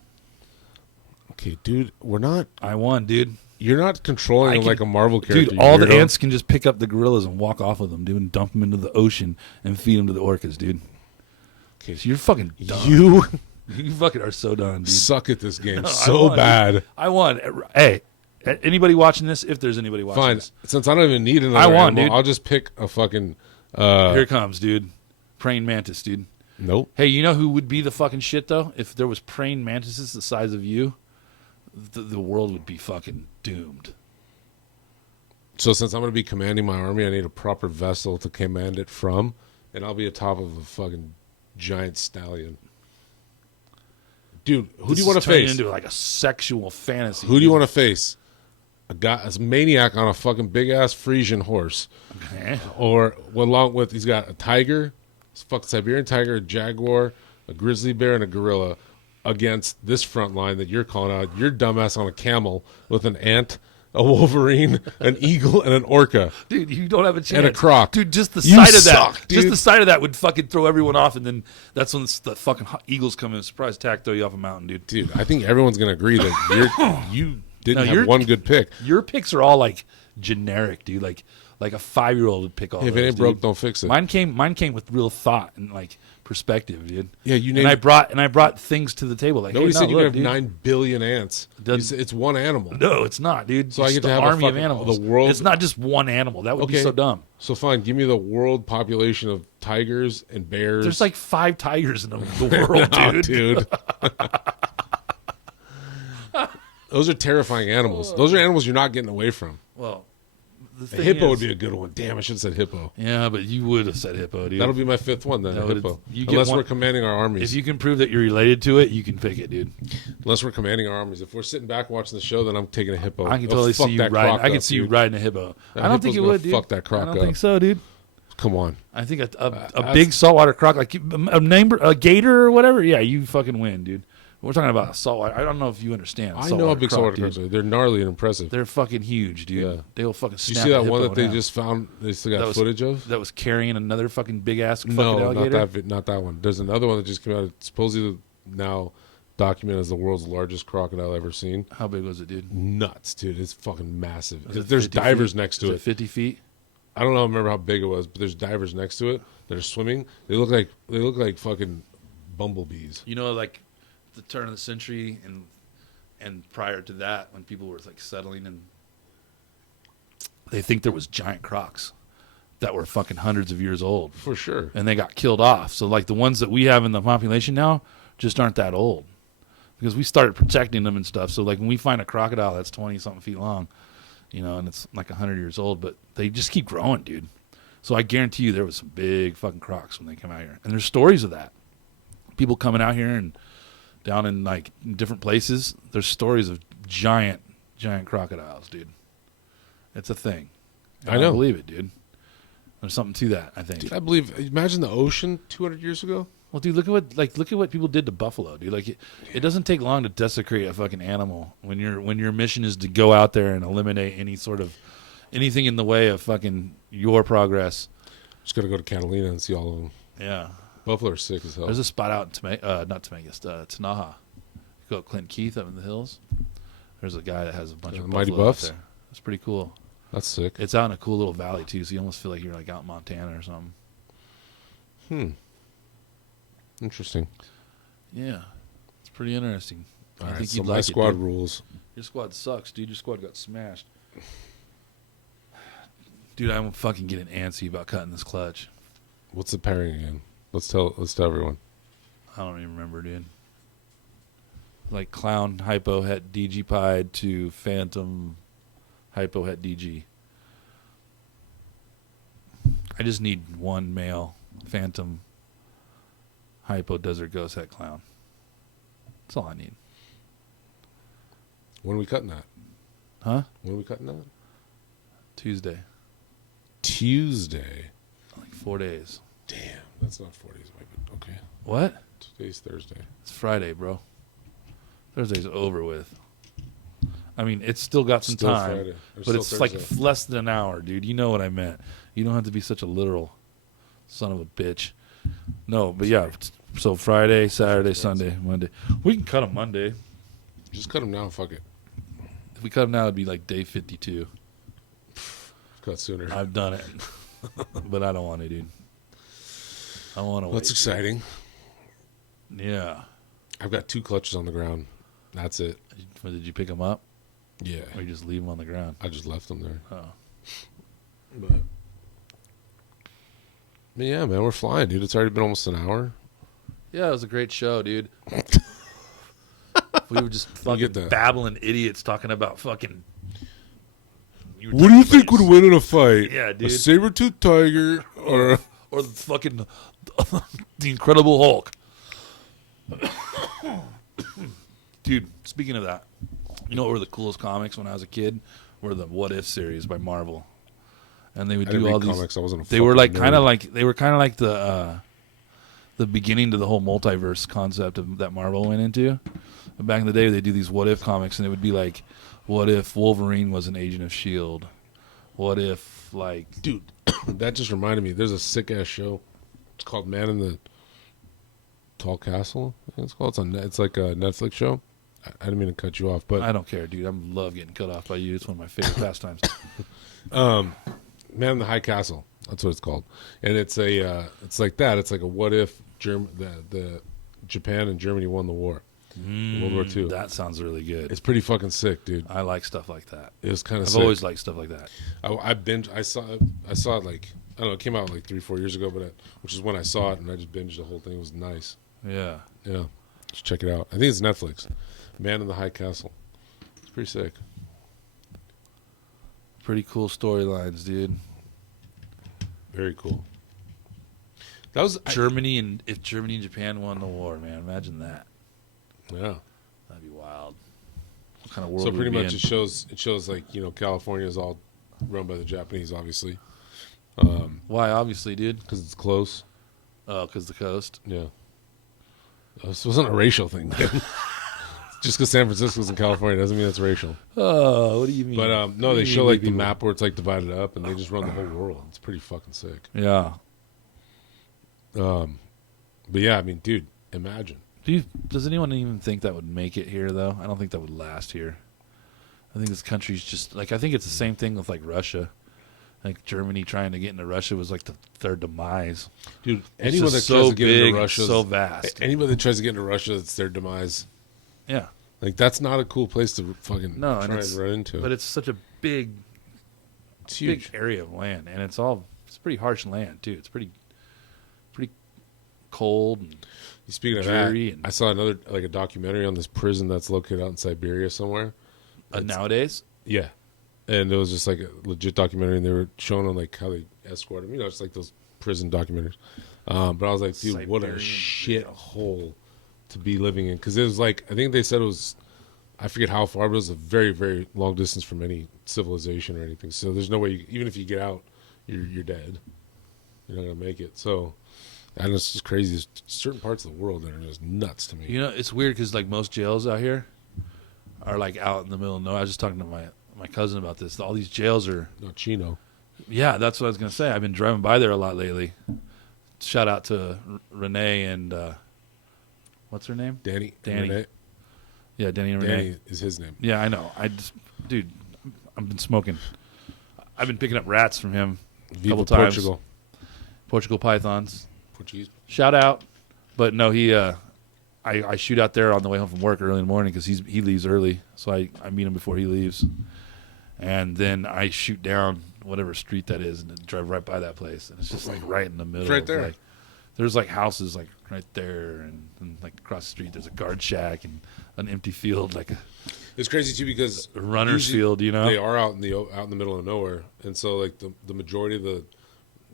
Okay, dude. We're not. I won, dude. You're not controlling I them can- like a Marvel character. Dude, you all the weirdo. ants can just pick up the gorillas and walk off with them, dude, and dump them into the ocean and feed them to the orcas, dude. Okay, So you're fucking dumb. you You fucking are so done, dude. suck at this game I so won, bad. dude. I won. Hey, anybody watching this? If there's anybody watching Fine. this, Since I don't even need another I won, animal, dude. I'll just pick a fucking. here it comes, dude. Praying mantis, dude. Nope. Hey, you know who would be the fucking shit though? If there was praying mantises the size of you, the world would be fucking doomed. So since I'm going to be commanding my army, I need a proper vessel to command it from, and I'll be atop of a fucking giant stallion. Dude, who do you want to face? Into like a sexual fantasy. Who do you want to face? A maniac on a fucking big ass Frisian horse, to? or along with he's got a tiger, fucking Siberian tiger, a jaguar, a grizzly bear, and a gorilla against this front line that you're calling out. Your dumbass on a camel with an ant, a wolverine, an eagle, and an orca. Dude, you don't have a chance. And a croc. Dude, just the You sight of suck, that. dude. Just the sight of that would fucking throw everyone off, and then that's when the fucking eagles come in, surprise attack, throw you off a mountain, dude. Dude, I think everyone's gonna agree that you didn't No, have one good pick. Your picks are all like generic, dude. Like a 5-year-old would pick all If those, it ain't dude. broke, don't fix it. Mine came with real thought and like perspective, dude. Yeah, you and named. I brought things to the table. Like, Nobody hey, said no, you look, could have dude. 9 billion ants. You Doesn't- said it's one animal. No, it's not, dude. So I It's get to the have a army of fucking- animals. the world- It's not just one animal. That would be Okay. so dumb. So fine, give me the world population of tigers and bears. There's like 5 tigers in the world, Oh, dude. dude. Those are terrifying animals. Those are animals you're not getting away from. Well, the A thing hippo is, would be a good one. Damn, I should have said hippo. Yeah, but you would have said hippo, dude. That'll be my 5th one then, No, a but hippo. you get Unless one- we're commanding our armies. If you can prove that you're related to it, you can pick it, dude. Unless we're commanding our armies. If we're sitting back watching the show, then I'm taking a hippo. I can Oh, totally fuck see you that riding. croc I can up, see you dude. riding a hippo. That I don't think hippo's you gonna would, dude. fuck that croc I don't up. think so, dude. Come on. I think a that's- big saltwater croc, like a gator or whatever. Yeah, you fucking win, dude. We're talking about a saltwater. I don't know if you understand. I know how big saltwater dude. crocs are. They're gnarly and impressive. They're fucking huge, dude. Yeah. They'll fucking Did you snap see a that one hippo that they in half. just found? They still got That was- footage of. that was carrying another fucking big ass fucking No, alligator? not that one. There's another one that just came out. It's supposedly now documented as the world's largest crocodile ever seen. How big was it, dude? Nuts, dude! It's fucking massive. Was it There's 50 divers feet? next to Was it. 50 feet? I don't know. Remember how big it was, but there's divers next to it that are swimming. They look like fucking bumblebees. You know, like the turn of the century and prior to that, when people were like settling, and they think there was giant crocs that were fucking hundreds of years old, For sure. and they got killed off. So like the ones that we have in the population now just aren't that old, because we started protecting them and stuff. So like when we find a crocodile that's 20 something feet long, and it's like 100 years old, but they just keep growing, dude. So I guarantee you there was some big fucking crocs when they came out here. And there's stories of that. People coming out here and down in like different places, there's stories of giant crocodiles, dude. It's a thing. And I know. I believe it, dude. There's something to that, I think. Dude, I believe. Imagine the ocean 200 years ago. Well, dude, look at what people did to buffalo, dude. Like, it doesn't take long to desecrate a fucking animal when your mission is to go out there and eliminate anything in the way of fucking your progress. Just gotta go to Catalina and see all of them. Yeah, Buffalo are sick as hell. there's a spot out in Tanaha. You go up Clinton Keith up in the hills. There's a guy that has a bunch of Mighty buffalo out Buffs? there. It's pretty cool. That's sick. It's out in a cool little valley too, so you almost feel like you're like out in Montana or something. Interesting. Yeah, it's pretty interesting. All I right, think so you'd my like squad it, dude. rules. Your squad sucks, dude. Your squad got smashed. Dude, I'm fucking getting antsy about cutting this clutch. What's the pairing again? Let's tell everyone. I don't even remember, dude. Like Clown Hypo Het DG Pied to Phantom Hypo Het DG. I just need one male Phantom Hypo Desert Ghost Het Clown. That's all I need. When are we cutting that? Huh? When are we cutting that? Tuesday. Tuesday. Like 4 days. Damn, that's not 4 days away, but okay. What? Today's Thursday. It's Friday, bro. Thursday's over with. I mean, it's still got some Still time, Friday. Or but still it's like Thursday. less than an hour, dude. You know what I meant. You don't have to be such a literal son of a bitch. No, but yeah. So Friday, Saturday, Sunday, Monday. We can cut them Monday. Just cut them now. Fuck it. If we cut them now, it'd be like day 52. Cut sooner. I've done it, but I don't want to, dude. I want to. That's exciting. Yeah. I've got 2 clutches on the ground. That's it. Did you pick them up, Yeah. or you just leave them on the ground? I just left them there. Oh. But yeah, man, we're flying, dude. It's already been almost an hour. Yeah, it was a great show, dude. We were just get fucking that. babbling idiots talking about fucking. What do you think would win in a fight? Yeah, A dude. saber-toothed tiger or Or the fucking the Incredible Hulk. Dude, speaking of that, you know what were the coolest comics when I was a kid? Were the What If series by Marvel, and they would I didn't do all read these. comics. I wasn't a They were fucking like kind of nerd. like the beginning to the whole multiverse concept that Marvel went into. And back in the day, they do these What If comics, and it would be like, what if Wolverine was an agent of Shield? What if Dude, that just reminded me. There's a sick-ass show. It's called Man in the Tall Castle, I think it's called. It's like a Netflix show. I didn't mean to cut you off, but I don't care, dude. I love getting cut off by you. It's one of my favorite pastimes. Man in the High Castle. That's what it's called. And it's it's like that. It's like a what if the Japan and Germany won the war, World War II. That sounds really good. It's pretty fucking sick, dude. I like stuff like that. It was kind of I've sick. always liked stuff like that. I saw it like, I don't know, it came out like 3-4 years ago, which is when I saw it, and I just binged the whole thing. It was nice. Yeah. Yeah, just check it out. I think it's Netflix. Man in the High Castle. It's pretty sick. Pretty cool storylines, dude. Very cool. That was Germany, and if Germany and Japan won the war, man, imagine that. yeah. That'd be wild. What kind of world So would pretty we be much in? it shows like, California is all run by the Japanese, obviously, Why, obviously, dude? because it's close. Oh, because the coast. Yeah. This wasn't a racial thing, man. Just because San Francisco's in California doesn't mean it's racial. Oh, what do you mean? But What no, do they you show mean, like the people? map where it's like divided up, and they just run the whole world. It's pretty fucking sick. Yeah. But yeah, I mean, dude, imagine. Does anyone even think that would make it here, though? I don't think that would last here. I think this country's just like, I think it's the same thing with like Russia. Like Germany trying to get into Russia was like their demise. Dude, It's anyone that just tries so to get big, into and Russia, so vast. anybody that tries to get into Russia, it's their demise. Yeah. Like, that's not a cool place to fucking No, try and run into. But it's such a big, It's huge. big area of land, and it's pretty harsh land too. It's pretty cold. And Speaking of dreary that, and- I saw a documentary on this prison that's located out in Siberia somewhere. nowadays, Yeah. and it was just like a legit documentary, and they were showing on like how they escort them. It's like those prison documentaries. But I was like, dude, what a shit hole to be living in, because it was like, I think they said it was, I forget how far, but it was a very, very long distance from any civilization or anything. So there's no way, even if you get out, you're dead. You're not gonna make it. So, and it's just crazy. There's certain parts of the world that are just nuts to me. It's weird because like most jails out here are like out in the middle of nowhere. I was just talking to my cousin about this. All these jails are. No, Chino. Yeah, that's what I was gonna say. I've been driving by there a lot lately. Shout out to Renee and what's her name? Danny. Renee. Yeah, Danny and Danny Renee is his name. Yeah, I know. Dude, I've been smoking. I've been picking up rats from him a couple times. Portugal pythons. Portuguese. Shout out. But no, I shoot out there on the way home from work early in the morning because he leaves early, so I meet him before he leaves, and then I shoot down whatever street that is and drive right by that place, and it's just like right in the middle. It's right there. Like, there's like houses like right there, and like across the street there's a guard shack and an empty field, like it's crazy too because a runner's field. They are out in the middle of nowhere, and so like the majority of the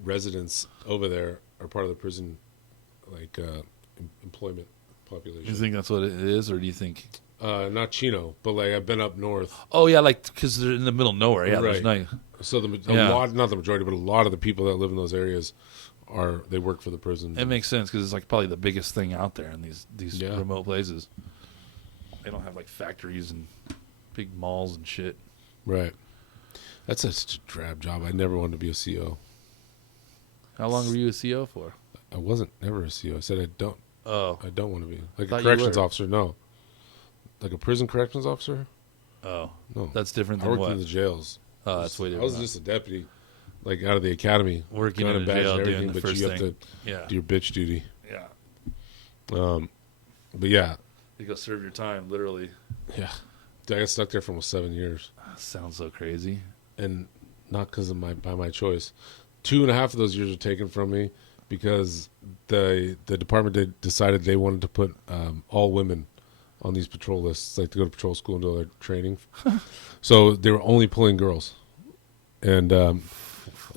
residents over there are part of the prison, like employment population. You think that's what it is, or do you think? Not Chino, but like I've been up north. Oh yeah, like because they're in the middle of nowhere. Yeah, right. There's no. So not the majority, but a lot of the people that live in those areas they work for the prison. It makes sense because it's like probably the biggest thing out there in these remote places. They don't have like factories and big malls and shit. Right. That's such a drab job. I never wanted to be a CO. How long were you a CO for? I wasn't never a CO. I said I don't. Oh. I don't want to be like a corrections officer. No. Like a prison corrections officer. Oh. No. That's different than I worked what? in the jails. Oh, that's way different. I was just a deputy, like out of the academy, working in a jail, doing the first thing. But you have to do your bitch duty. Yeah. But yeah. You go serve your time, literally. Yeah. Dude, I got stuck there for almost 7 years. Sounds so crazy. And not because of by my choice. 2.5 of those years were taken from me because the department decided they wanted to put all women on these patrol lists, like to go to patrol school and do their training. So they were only pulling girls. And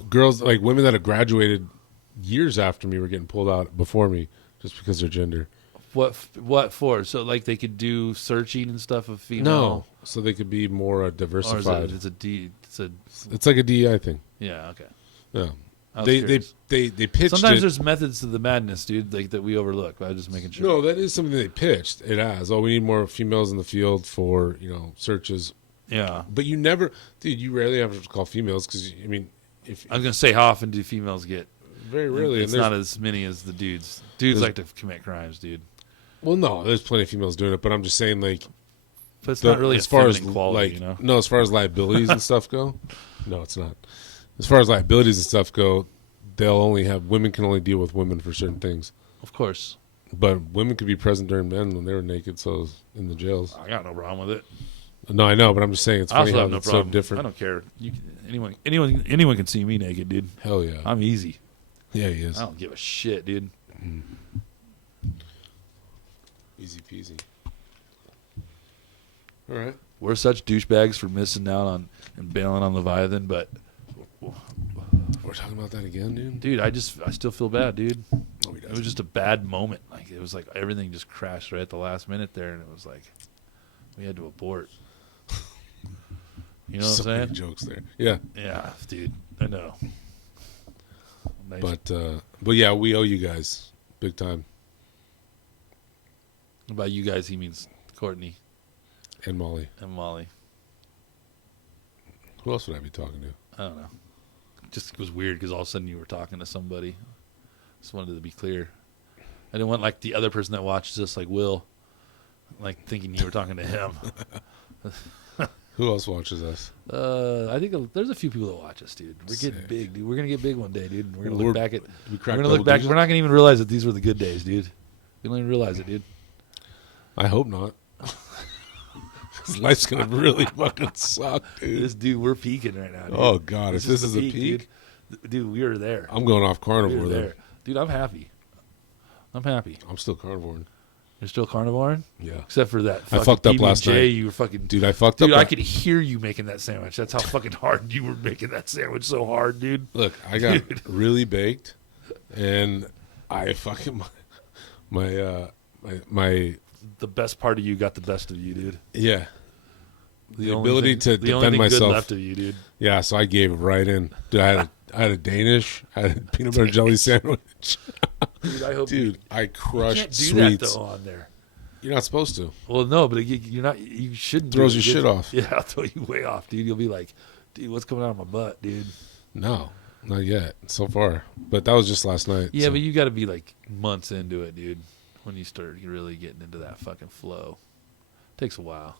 girls, like women that had graduated years after me were getting pulled out before me just because of their gender. What for? So like they could do searching and stuff of female? No, so they could be more diversified. Or it's like a DEI thing. Yeah, okay. Yeah. They pitched Sometimes it. there's methods to the madness, dude, like that we overlook. But I'm just making sure. No, that is something they pitched. It has. Oh, we need more females in the field for searches. Yeah, but you never, dude. You rarely have to call females because I mean, if I was gonna say, how often do females get? Very rarely. It's not as many as the dudes. Dudes like to commit crimes, dude. Well, no, there's plenty of females doing it, but I'm just saying, like, but it's not really as far as quality, like, no, as far as liabilities and stuff go, no, it's not. As far as liabilities and stuff go, women can only deal with women for certain things. Of course. But women could be present during men when they were naked, so in the jails. I got no problem with it. No, I know, but I'm just saying it's funny how it's so different. I don't care. Anyone can see me naked, dude. Hell yeah. I'm easy. Yeah, he is. I don't give a shit, dude. Easy peasy. All right. We're such douchebags for missing out on and bailing on Leviathan, but we're talking about that again, dude. Dude, I still feel bad, dude. No, it was just a bad moment. Like it was like everything just crashed right at the last minute there, and it was like we had to abort. You know what I'm saying? Many jokes there. Yeah. Yeah, dude. I know. Nice. But yeah, we owe you guys big time. By you guys, he means Courtney and Molly. Who else would I be talking to? I don't know. Just it was weird because all of a sudden you were talking to somebody. Just wanted to be clear. I didn't want like the other person that watches us, like Will, like thinking you were talking to him. Who else watches us? I think there's a few people that watch us, dude. We're getting big, dude. We're gonna get big one day, dude. We're gonna look back at. We're gonna look back. We're not gonna even realize that these were the good days, dude. We don't even realize it, dude. I hope not. Life's gonna really fucking suck, dude. We're peaking right now, dude. Oh God, if this is a peak, dude, we are there. I'm going off carnivore there. Dude, I'm happy. I'm still carnivoring. You're still carnivoring? Yeah. Except for that I fucking fucked up PB&J, last night. you were fucking... Dude, I fucked Dude, up. I could hear you making that sandwich. That's how fucking hard you were making that sandwich so hard, dude. Look, I got really baked, and I fucking my The best part of you got the best of you, dude. yeah. The only ability to the only defend thing myself. good left of you, dude. Yeah, so I gave it right in. Dude, I had a Danish, I had a peanut butter jelly sandwich. Dude, I hope Dude, I you crushed can't do sweets. that though on there. You're not supposed to. Well, no, but you're not. You shouldn't. do Throws it. your shit off. Yeah, I'll throw you way off, dude. You'll be like, dude, what's coming out of my butt, dude? No, not yet. So far, but that was just last night. Yeah, so. but you got to be like months into it, dude. When you start really getting into that fucking flow, takes a while.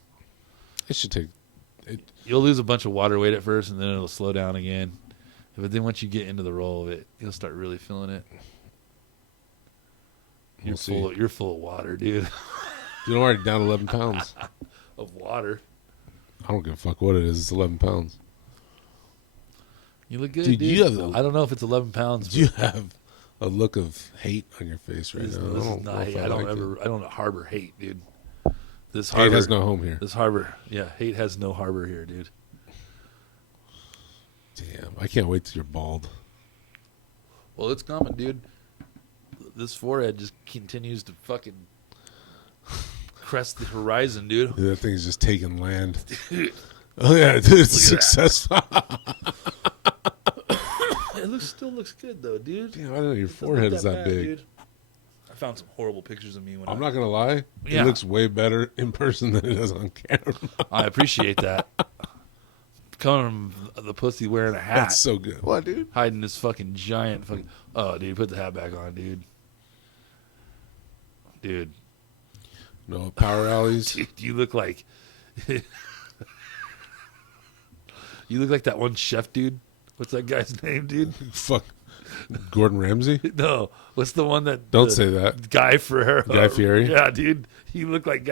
It should take. You'll lose a bunch of water weight at first, and then it'll slow down again. But then once you get into the roll of it, you'll start really feeling it. We'll see. You're full of water, dude. You know, I'm already down 11 pounds. Of water. I don't give a fuck what it is. It's 11 pounds. You look good, Dude, dude. you have the- I don't know if it's 11 pounds. Do you have a look of hate on your face right This now? is know not if hate. I don't like ever. I don't harbor hate, dude. This Hate harbor has no home here. This harbor. Yeah, hate has no harbor here, dude. Damn, I can't wait till you're bald. Well, it's coming, dude. This forehead just continues to fucking crest the horizon, dude. Dude, that thing's just taking land. Oh yeah, dude, it's successful. It still looks good though, dude. Damn, I didn't know your Doesn't look forehead is that bad, big. dude. I found some horrible pictures of me when I'm not gonna lie, Yeah. it looks way better in person than it does on camera. I appreciate that. Coming from the pussy wearing a hat, That's so good. What, dude? hiding this fucking giant fucking. Oh, dude, put the hat back on, dude. Dude, No power rallies. dude, you look like. You look like that one chef dude. What's that guy's name, dude? Fuck, Gordon Ramsay. No, what's the one that? Don't the say that. Guy for Guy Fieri? Yeah, dude. You look like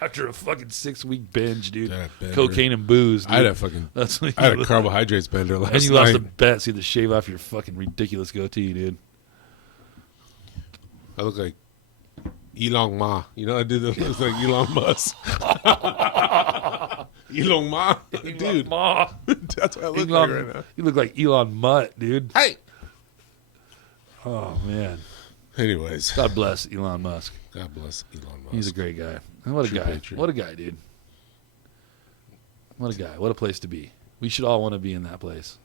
after a fucking 6-week binge, dude. Yeah, bender. Cocaine and booze. Dude. I had a fucking. That's what I had you a look carbohydrates bender last like. And you night. lost a bet, so you had to shave off your fucking ridiculous goatee, dude. I look like Elon Ma. You know, I do that. Looks like Elon Musk. Elon Ma, dude. Elon Ma. That's what I look Elon, like right now. You look like Elon Mutt, dude. Hey. Oh man. Anyways, God bless Elon Musk. God bless Elon Musk. He's a great guy. And what a True guy. patriot. What a guy, dude. What a guy. What a place to be. We should all want to be in that place.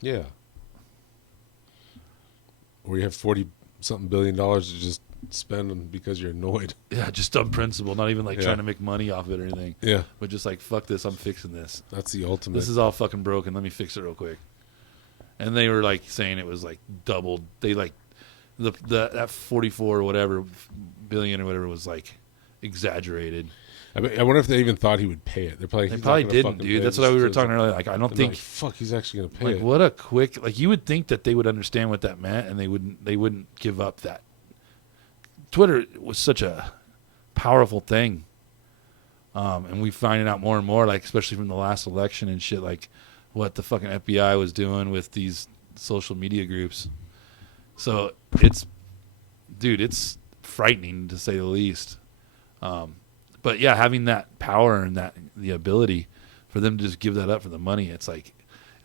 Yeah. Where you have $40-something billion to just spend them because you're annoyed. Yeah, just on principle, not even like Yeah. trying to make money off it or anything. Yeah. But just like, fuck this, I'm fixing this. That's the ultimate. This is all fucking broken. Let me fix it real quick. And they were like saying it was like doubled. They like that 44 or whatever billion or whatever was like exaggerated. I wonder if they even thought he would pay it. They're probably, They he's probably not gonna didn't, fucking dude. pay That's it what we just were 'cause- talking earlier. Like, I don't They're think like, fuck, he's actually gonna pay like it. what a quick like you would think that they would understand what that meant and they wouldn't give up that. Twitter was such a powerful thing. And we finding out more and more, like especially from the last election and shit, like what the fucking FBI was doing with these social media groups. So it's frightening to say the least. But yeah, having that power and the ability for them to just give that up for the money, it's like,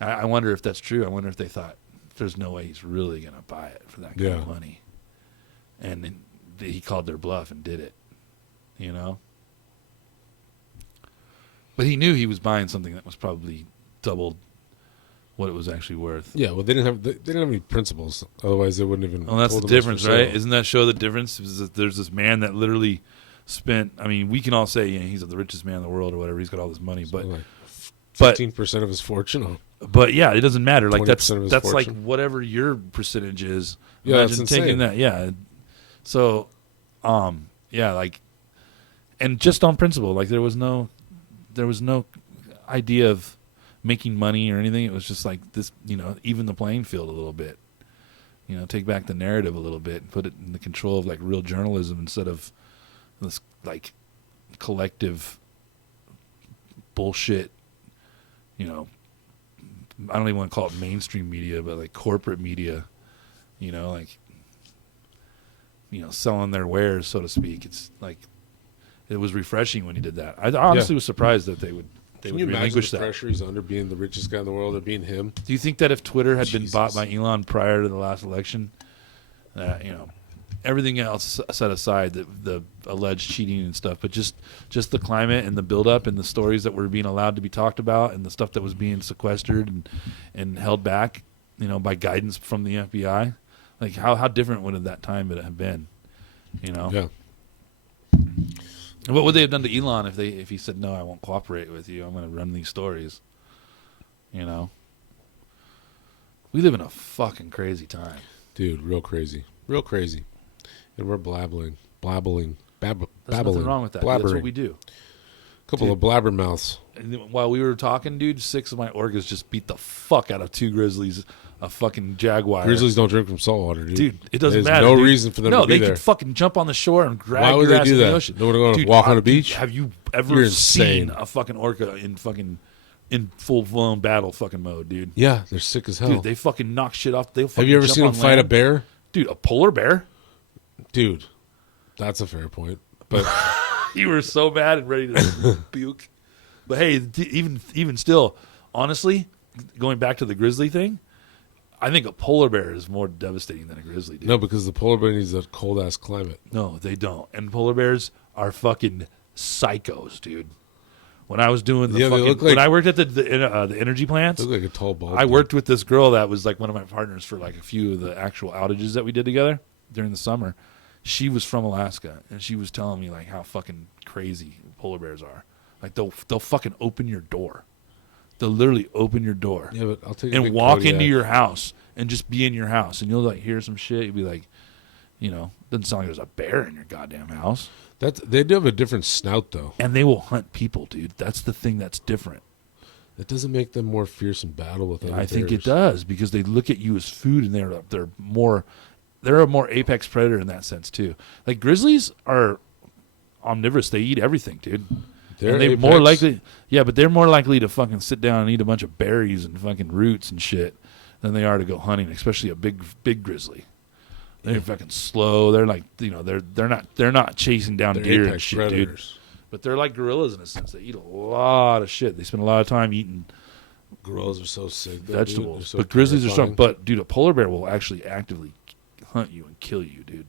I wonder if that's true. I wonder if they thought there's no way he's really gonna buy it for that kind of money, and then he called their bluff and did it, you know. But he knew he was buying something that was probably doubled what it was actually worth. Yeah, well, they didn't have any principles. Otherwise, they wouldn't even. Well, that's the told them it's difference, for right? sale. Isn't that show the difference? Is that there's this man that literally spent. I mean, we can all say he's the richest man in the world or whatever. He's got all this money, but Like but 15% of his fortune. but yeah, it doesn't matter. Like 20% of his that's like fortune. whatever your percentage is. Yeah, that's Imagine taking insane. that. Yeah. So, yeah, like, and just on principle, like there was no idea of making money or anything. It was just like this, even the playing field a little bit. Take back the narrative a little bit and put it in the control of like real journalism instead of this like collective bullshit. I don't even want to call it mainstream media, but like corporate media. Like selling their wares, so to speak. It's like it was refreshing when he did that. I honestly was surprised that they would Can you imagine relinquish the that. pressure he's under being the richest guy in the world or being him? Do you think that if Twitter had been Jesus. bought by Elon prior to the last election, that everything else set aside, the alleged cheating and stuff, but just the climate and the buildup and the stories that were being allowed to be talked about and the stuff that was being sequestered and held back, by guidance from the FBI, like how different would that time have been, Yeah. What would they have done to Elon if he said, no, I won't cooperate with you, I'm going to run these stories, We live in a fucking crazy time. Dude, real crazy. Real crazy. And we're blabbling. There's Babbling. nothing wrong with that. Dude. That's what Blabbering. we do. Couple of blabbermouths. And while we were talking, dude, 6 of my orcas just beat the fuck out of 2 grizzlies, a fucking jaguar. Grizzlies don't drink from salt water, dude. Dude, it doesn't There's matter. no dude. reason for them no, to be they there. could fucking jump on the shore and grab Why would your they ass do in the that? ocean. They wanna go Dude, walk on a beach? Have you ever You're seen insane. a fucking orca in full-blown battle fucking mode, dude? Yeah, they're sick as hell. Dude, they fucking knock shit off. They'll fucking Have you ever jump seen them on fight a land. bear? Dude, a polar bear? Dude, that's a fair point. But You were so bad and ready to puke. But hey, even still, honestly, going back to the grizzly thing, I think a polar bear is more devastating than a grizzly, dude. no, because the polar bear needs a cold ass climate. No, they don't. And polar bears are fucking psychos, dude. When I was doing the Yeah, they fucking, look like- when I worked at the energy plants, They look like a tall ball. I worked with this girl that was like one of my partners for like a few of the actual outages that we did together during the summer. She was from Alaska, and she was telling me like how fucking crazy polar bears are. Like they'll fucking open your door. They'll literally open your door Yeah, but I'll take a and big walk Kodiak. into your house and just be in your house, and you'll like hear some shit. You'll be like, doesn't sound like there's a bear in your goddamn house. They do have a different snout though. And they will hunt people, dude. That's the thing that's different. That doesn't make them more fierce in battle with other I think it bears. does because they look at you as food, and they're a more apex predator in that sense too. Like grizzlies are omnivorous; they eat everything, dude. They're And they're apex. more likely, but they're more likely to fucking sit down and eat a bunch of berries and fucking roots and shit than they are to go hunting, especially a big grizzly. They're fucking slow. They're like, they're not chasing down They're deer and apex shit, predators. dude. But they're like gorillas in a sense. They eat a lot of shit. They spend a lot of time eating Gorillas are so sick. though, dude. vegetables. They're so But grizzlies are strong. terrifying. But dude, a polar bear will actually actively hunt you and kill you, dude.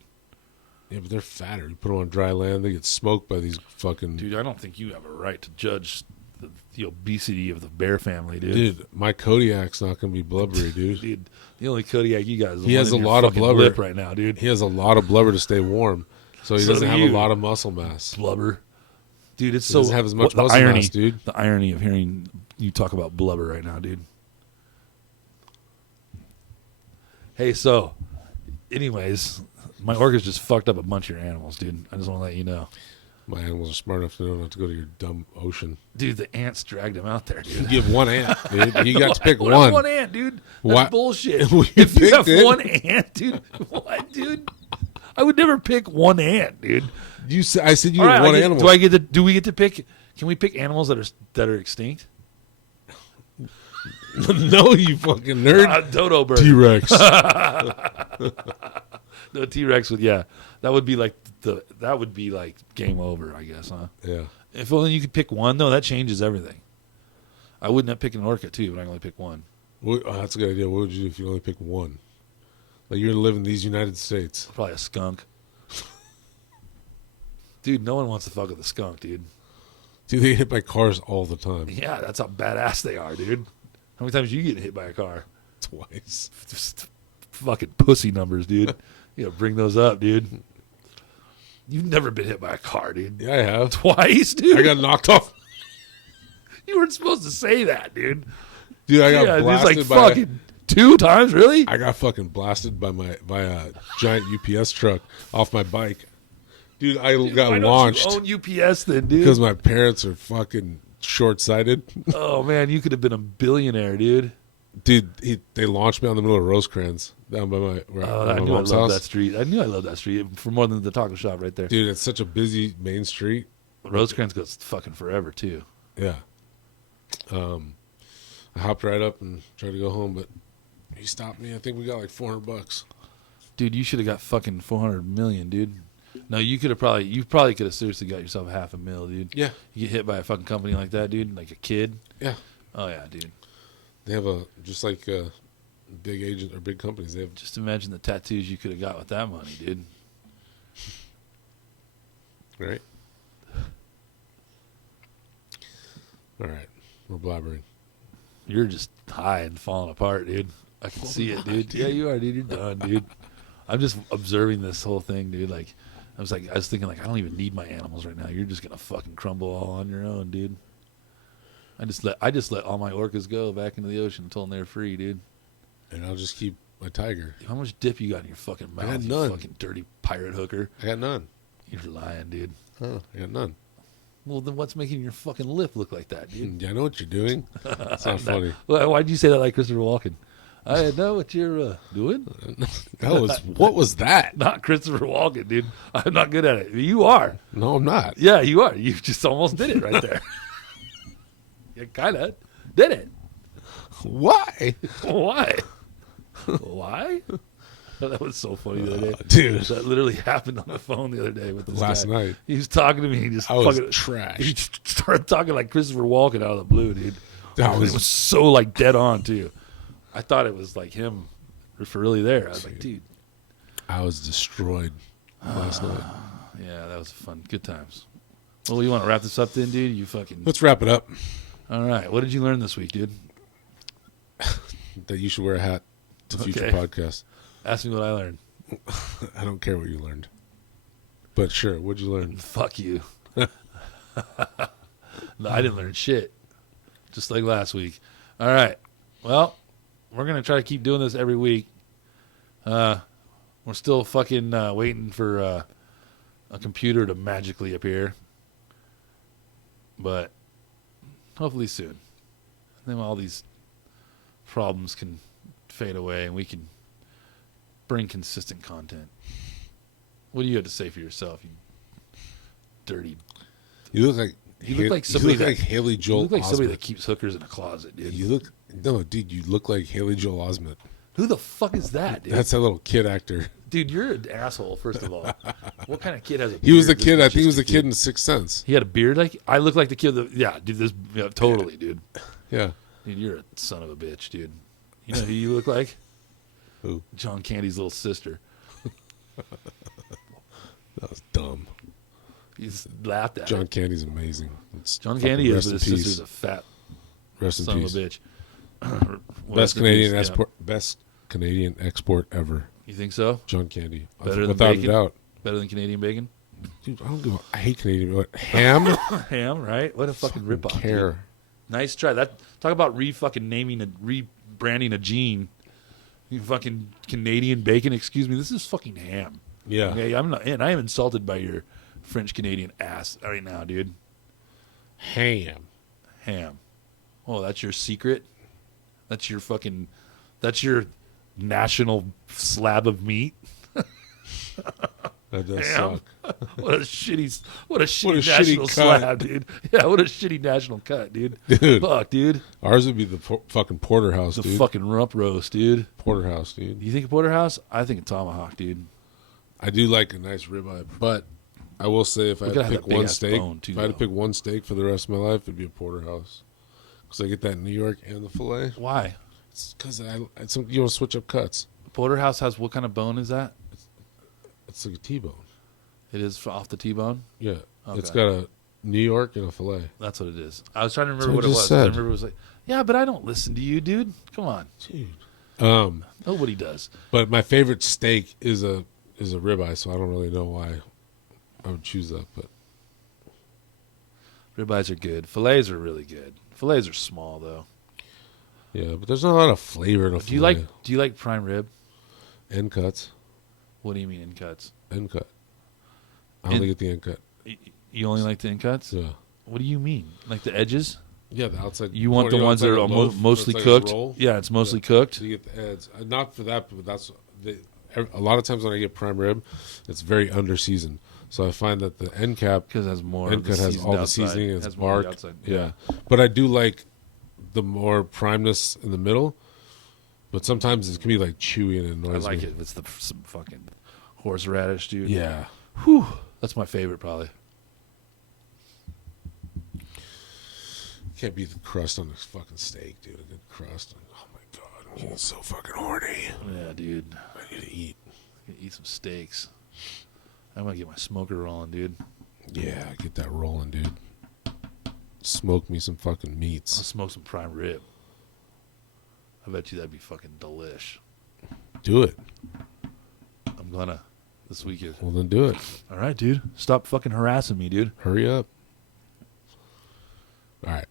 Yeah, but they're fatter. You put them on dry land, they get smoked by these fucking. Dude, I don't think you have a right to judge the obesity of the bear family, dude. Dude, my Kodiak's not going to be blubbery, dude. Dude, the only Kodiak you got is the He one has in a your lot of fucking blubber. lip right now, dude. He has a lot of blubber to stay warm, so he So doesn't do have you. a lot of muscle mass. Blubber. Dude, it's He so doesn't have as much the muscle irony, mass, dude. The irony of hearing you talk about blubber right now, dude. Hey, so, anyways, my orcas just fucked up a bunch of your animals, dude. I just want to let you know. My animals are smart enough to not to go to your dumb ocean. Dude, the ants dragged him out there, You dude. give one ant, dude. You got to pick What, one. one ant, dude. That's Why- bullshit. You If you picked have it. one ant, dude, what, dude? I would never pick one ant, dude. I said you All had right, one animal. do we get to pick? Can we pick animals that are extinct? No, you fucking nerd. Dodo bird. T-Rex. The T-Rex would, that would be like game over, I guess, huh? Yeah. If only you could pick one, though, that changes everything. I wouldn't have picked an orca too, but I can only pick one. That's a good idea. What would you do if you only pick one? Like you're living in these United States. Probably a skunk. Dude, no one wants to fuck with a skunk, dude. Dude, they get hit by cars all the time. Yeah, that's how badass they are, dude. How many times you get hit by a car? Twice. Just fucking pussy numbers, dude. Bring those up, dude. You've never been hit by a car, dude. Yeah, I have. Twice, dude. I got knocked off. You weren't supposed to say that, dude. Dude, I got It's blasted like by. fucking 2 times, really? I got fucking blasted by a giant UPS truck off my bike. Dude, I got Why launched don't you own UPS then, dude? because my parents are fucking short-sighted. Oh man, you could have been a billionaire, dude. Dude, they launched me on the middle of Rosecrans down by my, Oh, my I knew I mom's loved that house. street. I knew I loved that street for more than the taco shop right there. Dude, it's such a busy main street. Rosecrans goes fucking forever too. Yeah. I hopped right up and tried to go home, but he stopped me. I think we got like $400. Dude, you should have got fucking 400 million, dude. No, you probably could have seriously got yourself $500,000, dude. Yeah. You get hit by a fucking company like that, dude, like a kid. Yeah. Oh yeah, dude. They have just like big agent or big companies. They have. Just imagine the tattoos you could have got with that money, dude. Right. All right. We're blabbering. You're just high and falling apart, dude. I can see it, dude. Yeah, you are, dude. You're done, dude. I'm just observing this whole thing, dude. I was thinking, like, I don't even need my animals right now. You're just gonna fucking crumble all on your own, dude. I just let all my orcas go back into the ocean until they're free, dude. And I'll just keep my tiger. How much dip you got in your fucking mouth? I got you none. fucking dirty pirate hooker. I got none. You're lying, dude. Oh, I got none. Well, then what's making your fucking lip look like that, dude? Yeah, I know what you're doing. It's not funny. Why'd you say that like Christopher Walken? I know what you're doing. What was that? Not Christopher Walken, dude. I'm not good at it. You are. No, I'm not. Yeah, you are. You just almost did it right there. You kind of did it. Why? Why? Why? That was so funny the other day. Dude. That literally happened on the phone the other day with this Last guy. night. He was talking to me. He just I was fucking, trashed. He just started talking like Christopher Walken out of the blue, dude. That It was so like dead on too. I thought it was like him for really there. I was like, dude. I was destroyed last night. Yeah, that was fun. Good times. Well, you want to wrap this up then, dude? You fucking. Let's wrap it up. All right. What did you learn this week, dude? That you should wear a hat to future Okay. podcasts. Ask me what I learned. I don't care what you learned. But sure, what'd you learn? Fuck you. No, I didn't learn shit. Just like last week. All right. Well, we're going to try to keep doing this every week. We're still fucking waiting for a computer to magically appear. But hopefully soon. And then all these problems can fade away and we can bring consistent content. What do you have to say for yourself, you dirty? You look like somebody that- Haley You Joel look like somebody Osment. that keeps hookers in a closet, dude. You look like Haley Joel Osment. Who the fuck is that, dude? That's that little kid actor. Dude, you're an asshole, first of all. What kind of kid has a beard? He was the This kid. I much think he was just the kid in Sixth Sense. He had a beard like I look like the kid that yeah, dude, totally, dude. Yeah. Dude, you're a son of a bitch, dude. You know who you look like? Who? John Candy's little sister. That was dumb. He's laughed at John it. Candy's amazing. John Candy is, rest but in his peace. sister's a fat Rest in son peace. of a bitch. Best Canadian Yeah. export. Best Canadian export ever. You think so? John Candy. Better than Without bacon? a doubt. Better than Canadian bacon? Dude, I hate Canadian. What, ham? Ham, right? What a fucking ripoff. dude. Care. Nice try. That talk about rebranding a gene. You fucking Canadian bacon. Excuse me. This is fucking ham. Yeah. Okay, I'm not, and I am insulted by your French Canadian ass right now, dude. Ham. Ham. Oh, that's your secret. That's your fucking. That's your national slab of meat. That does Ham. suck. What a shitty shitty national cut. slab, dude. Yeah, what a shitty national cut, dude. Dude. Fuck, dude. Ours would be the fucking porterhouse, The dude. fucking rump roast, dude. Porterhouse, dude. You think of porterhouse? I think of tomahawk, dude. I do like a nice ribeye, but I will say if I had gotta to have pick that big one ass steak, bone, too, if I had to though. pick one steak for the rest of my life, it'd be a porterhouse. Because I get that in New York and the filet. Why? It's because you want to switch up cuts. Porterhouse has what kind of bone is that? It's like a T-bone. It is off the T-bone. Yeah, Okay. it's got a New York and a filet. That's what it is. I was trying to remember That's what what it I was. just I said. remember it was like, yeah, but I don't listen to you, dude. Come on, Dude. nobody does. But my favorite steak is a ribeye, so I don't really know why I would choose that. But Ribeyes are good. Fillets are really good. Fillets are small though. yeah, but there's not a lot of flavor in a Do you filet. like prime rib? End cuts? What do you mean in cuts? End cut. I only get the end cut. You only like the in cuts? Yeah. What do you mean? Like the edges? Yeah, the outside. You want the ones that are mostly cooked? Yeah, it's mostly cooked. So you get the heads. Not for that, but that's a lot of times when I get prime rib, it's very under seasoned. So I find that the end cap, Because it has more. end of the cut has seasoned all the outside. seasoning. It It's has more of the bark. outside. Yeah, but I do like the more primeness in the middle. But sometimes it can be like chewy and I annoys like me. it. It's some fucking horseradish, dude. Yeah. Whew. That's my favorite, probably. Can't beat the crust on this fucking steak, dude. A good crust. Oh my god, I'm getting so fucking horny. Yeah, dude. I need to eat. I'm gonna eat some steaks. I'm gonna get my smoker rolling, dude. Yeah, get that rolling, dude. Smoke me some fucking I'll meats. smoke some prime rib. I bet you that'd be fucking delish. Do it. I'm gonna this weekend. Well, then do it. All right, dude. Stop fucking harassing me, dude. Hurry up. All right.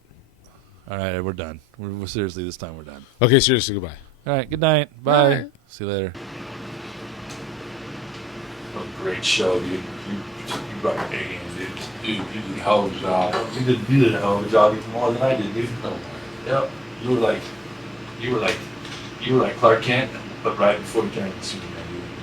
All right, we're done. We're seriously, this time we're done. Okay, seriously, goodbye. All right, good night. Bye. Bye. See you later. Oh, great show, dude. You brought your A game, dude. Dude, you did a hell of a job. You did a hell of a job even more than I did, dude. Oh, Yep. You were like Clark Kent, but right before he turned into Superman.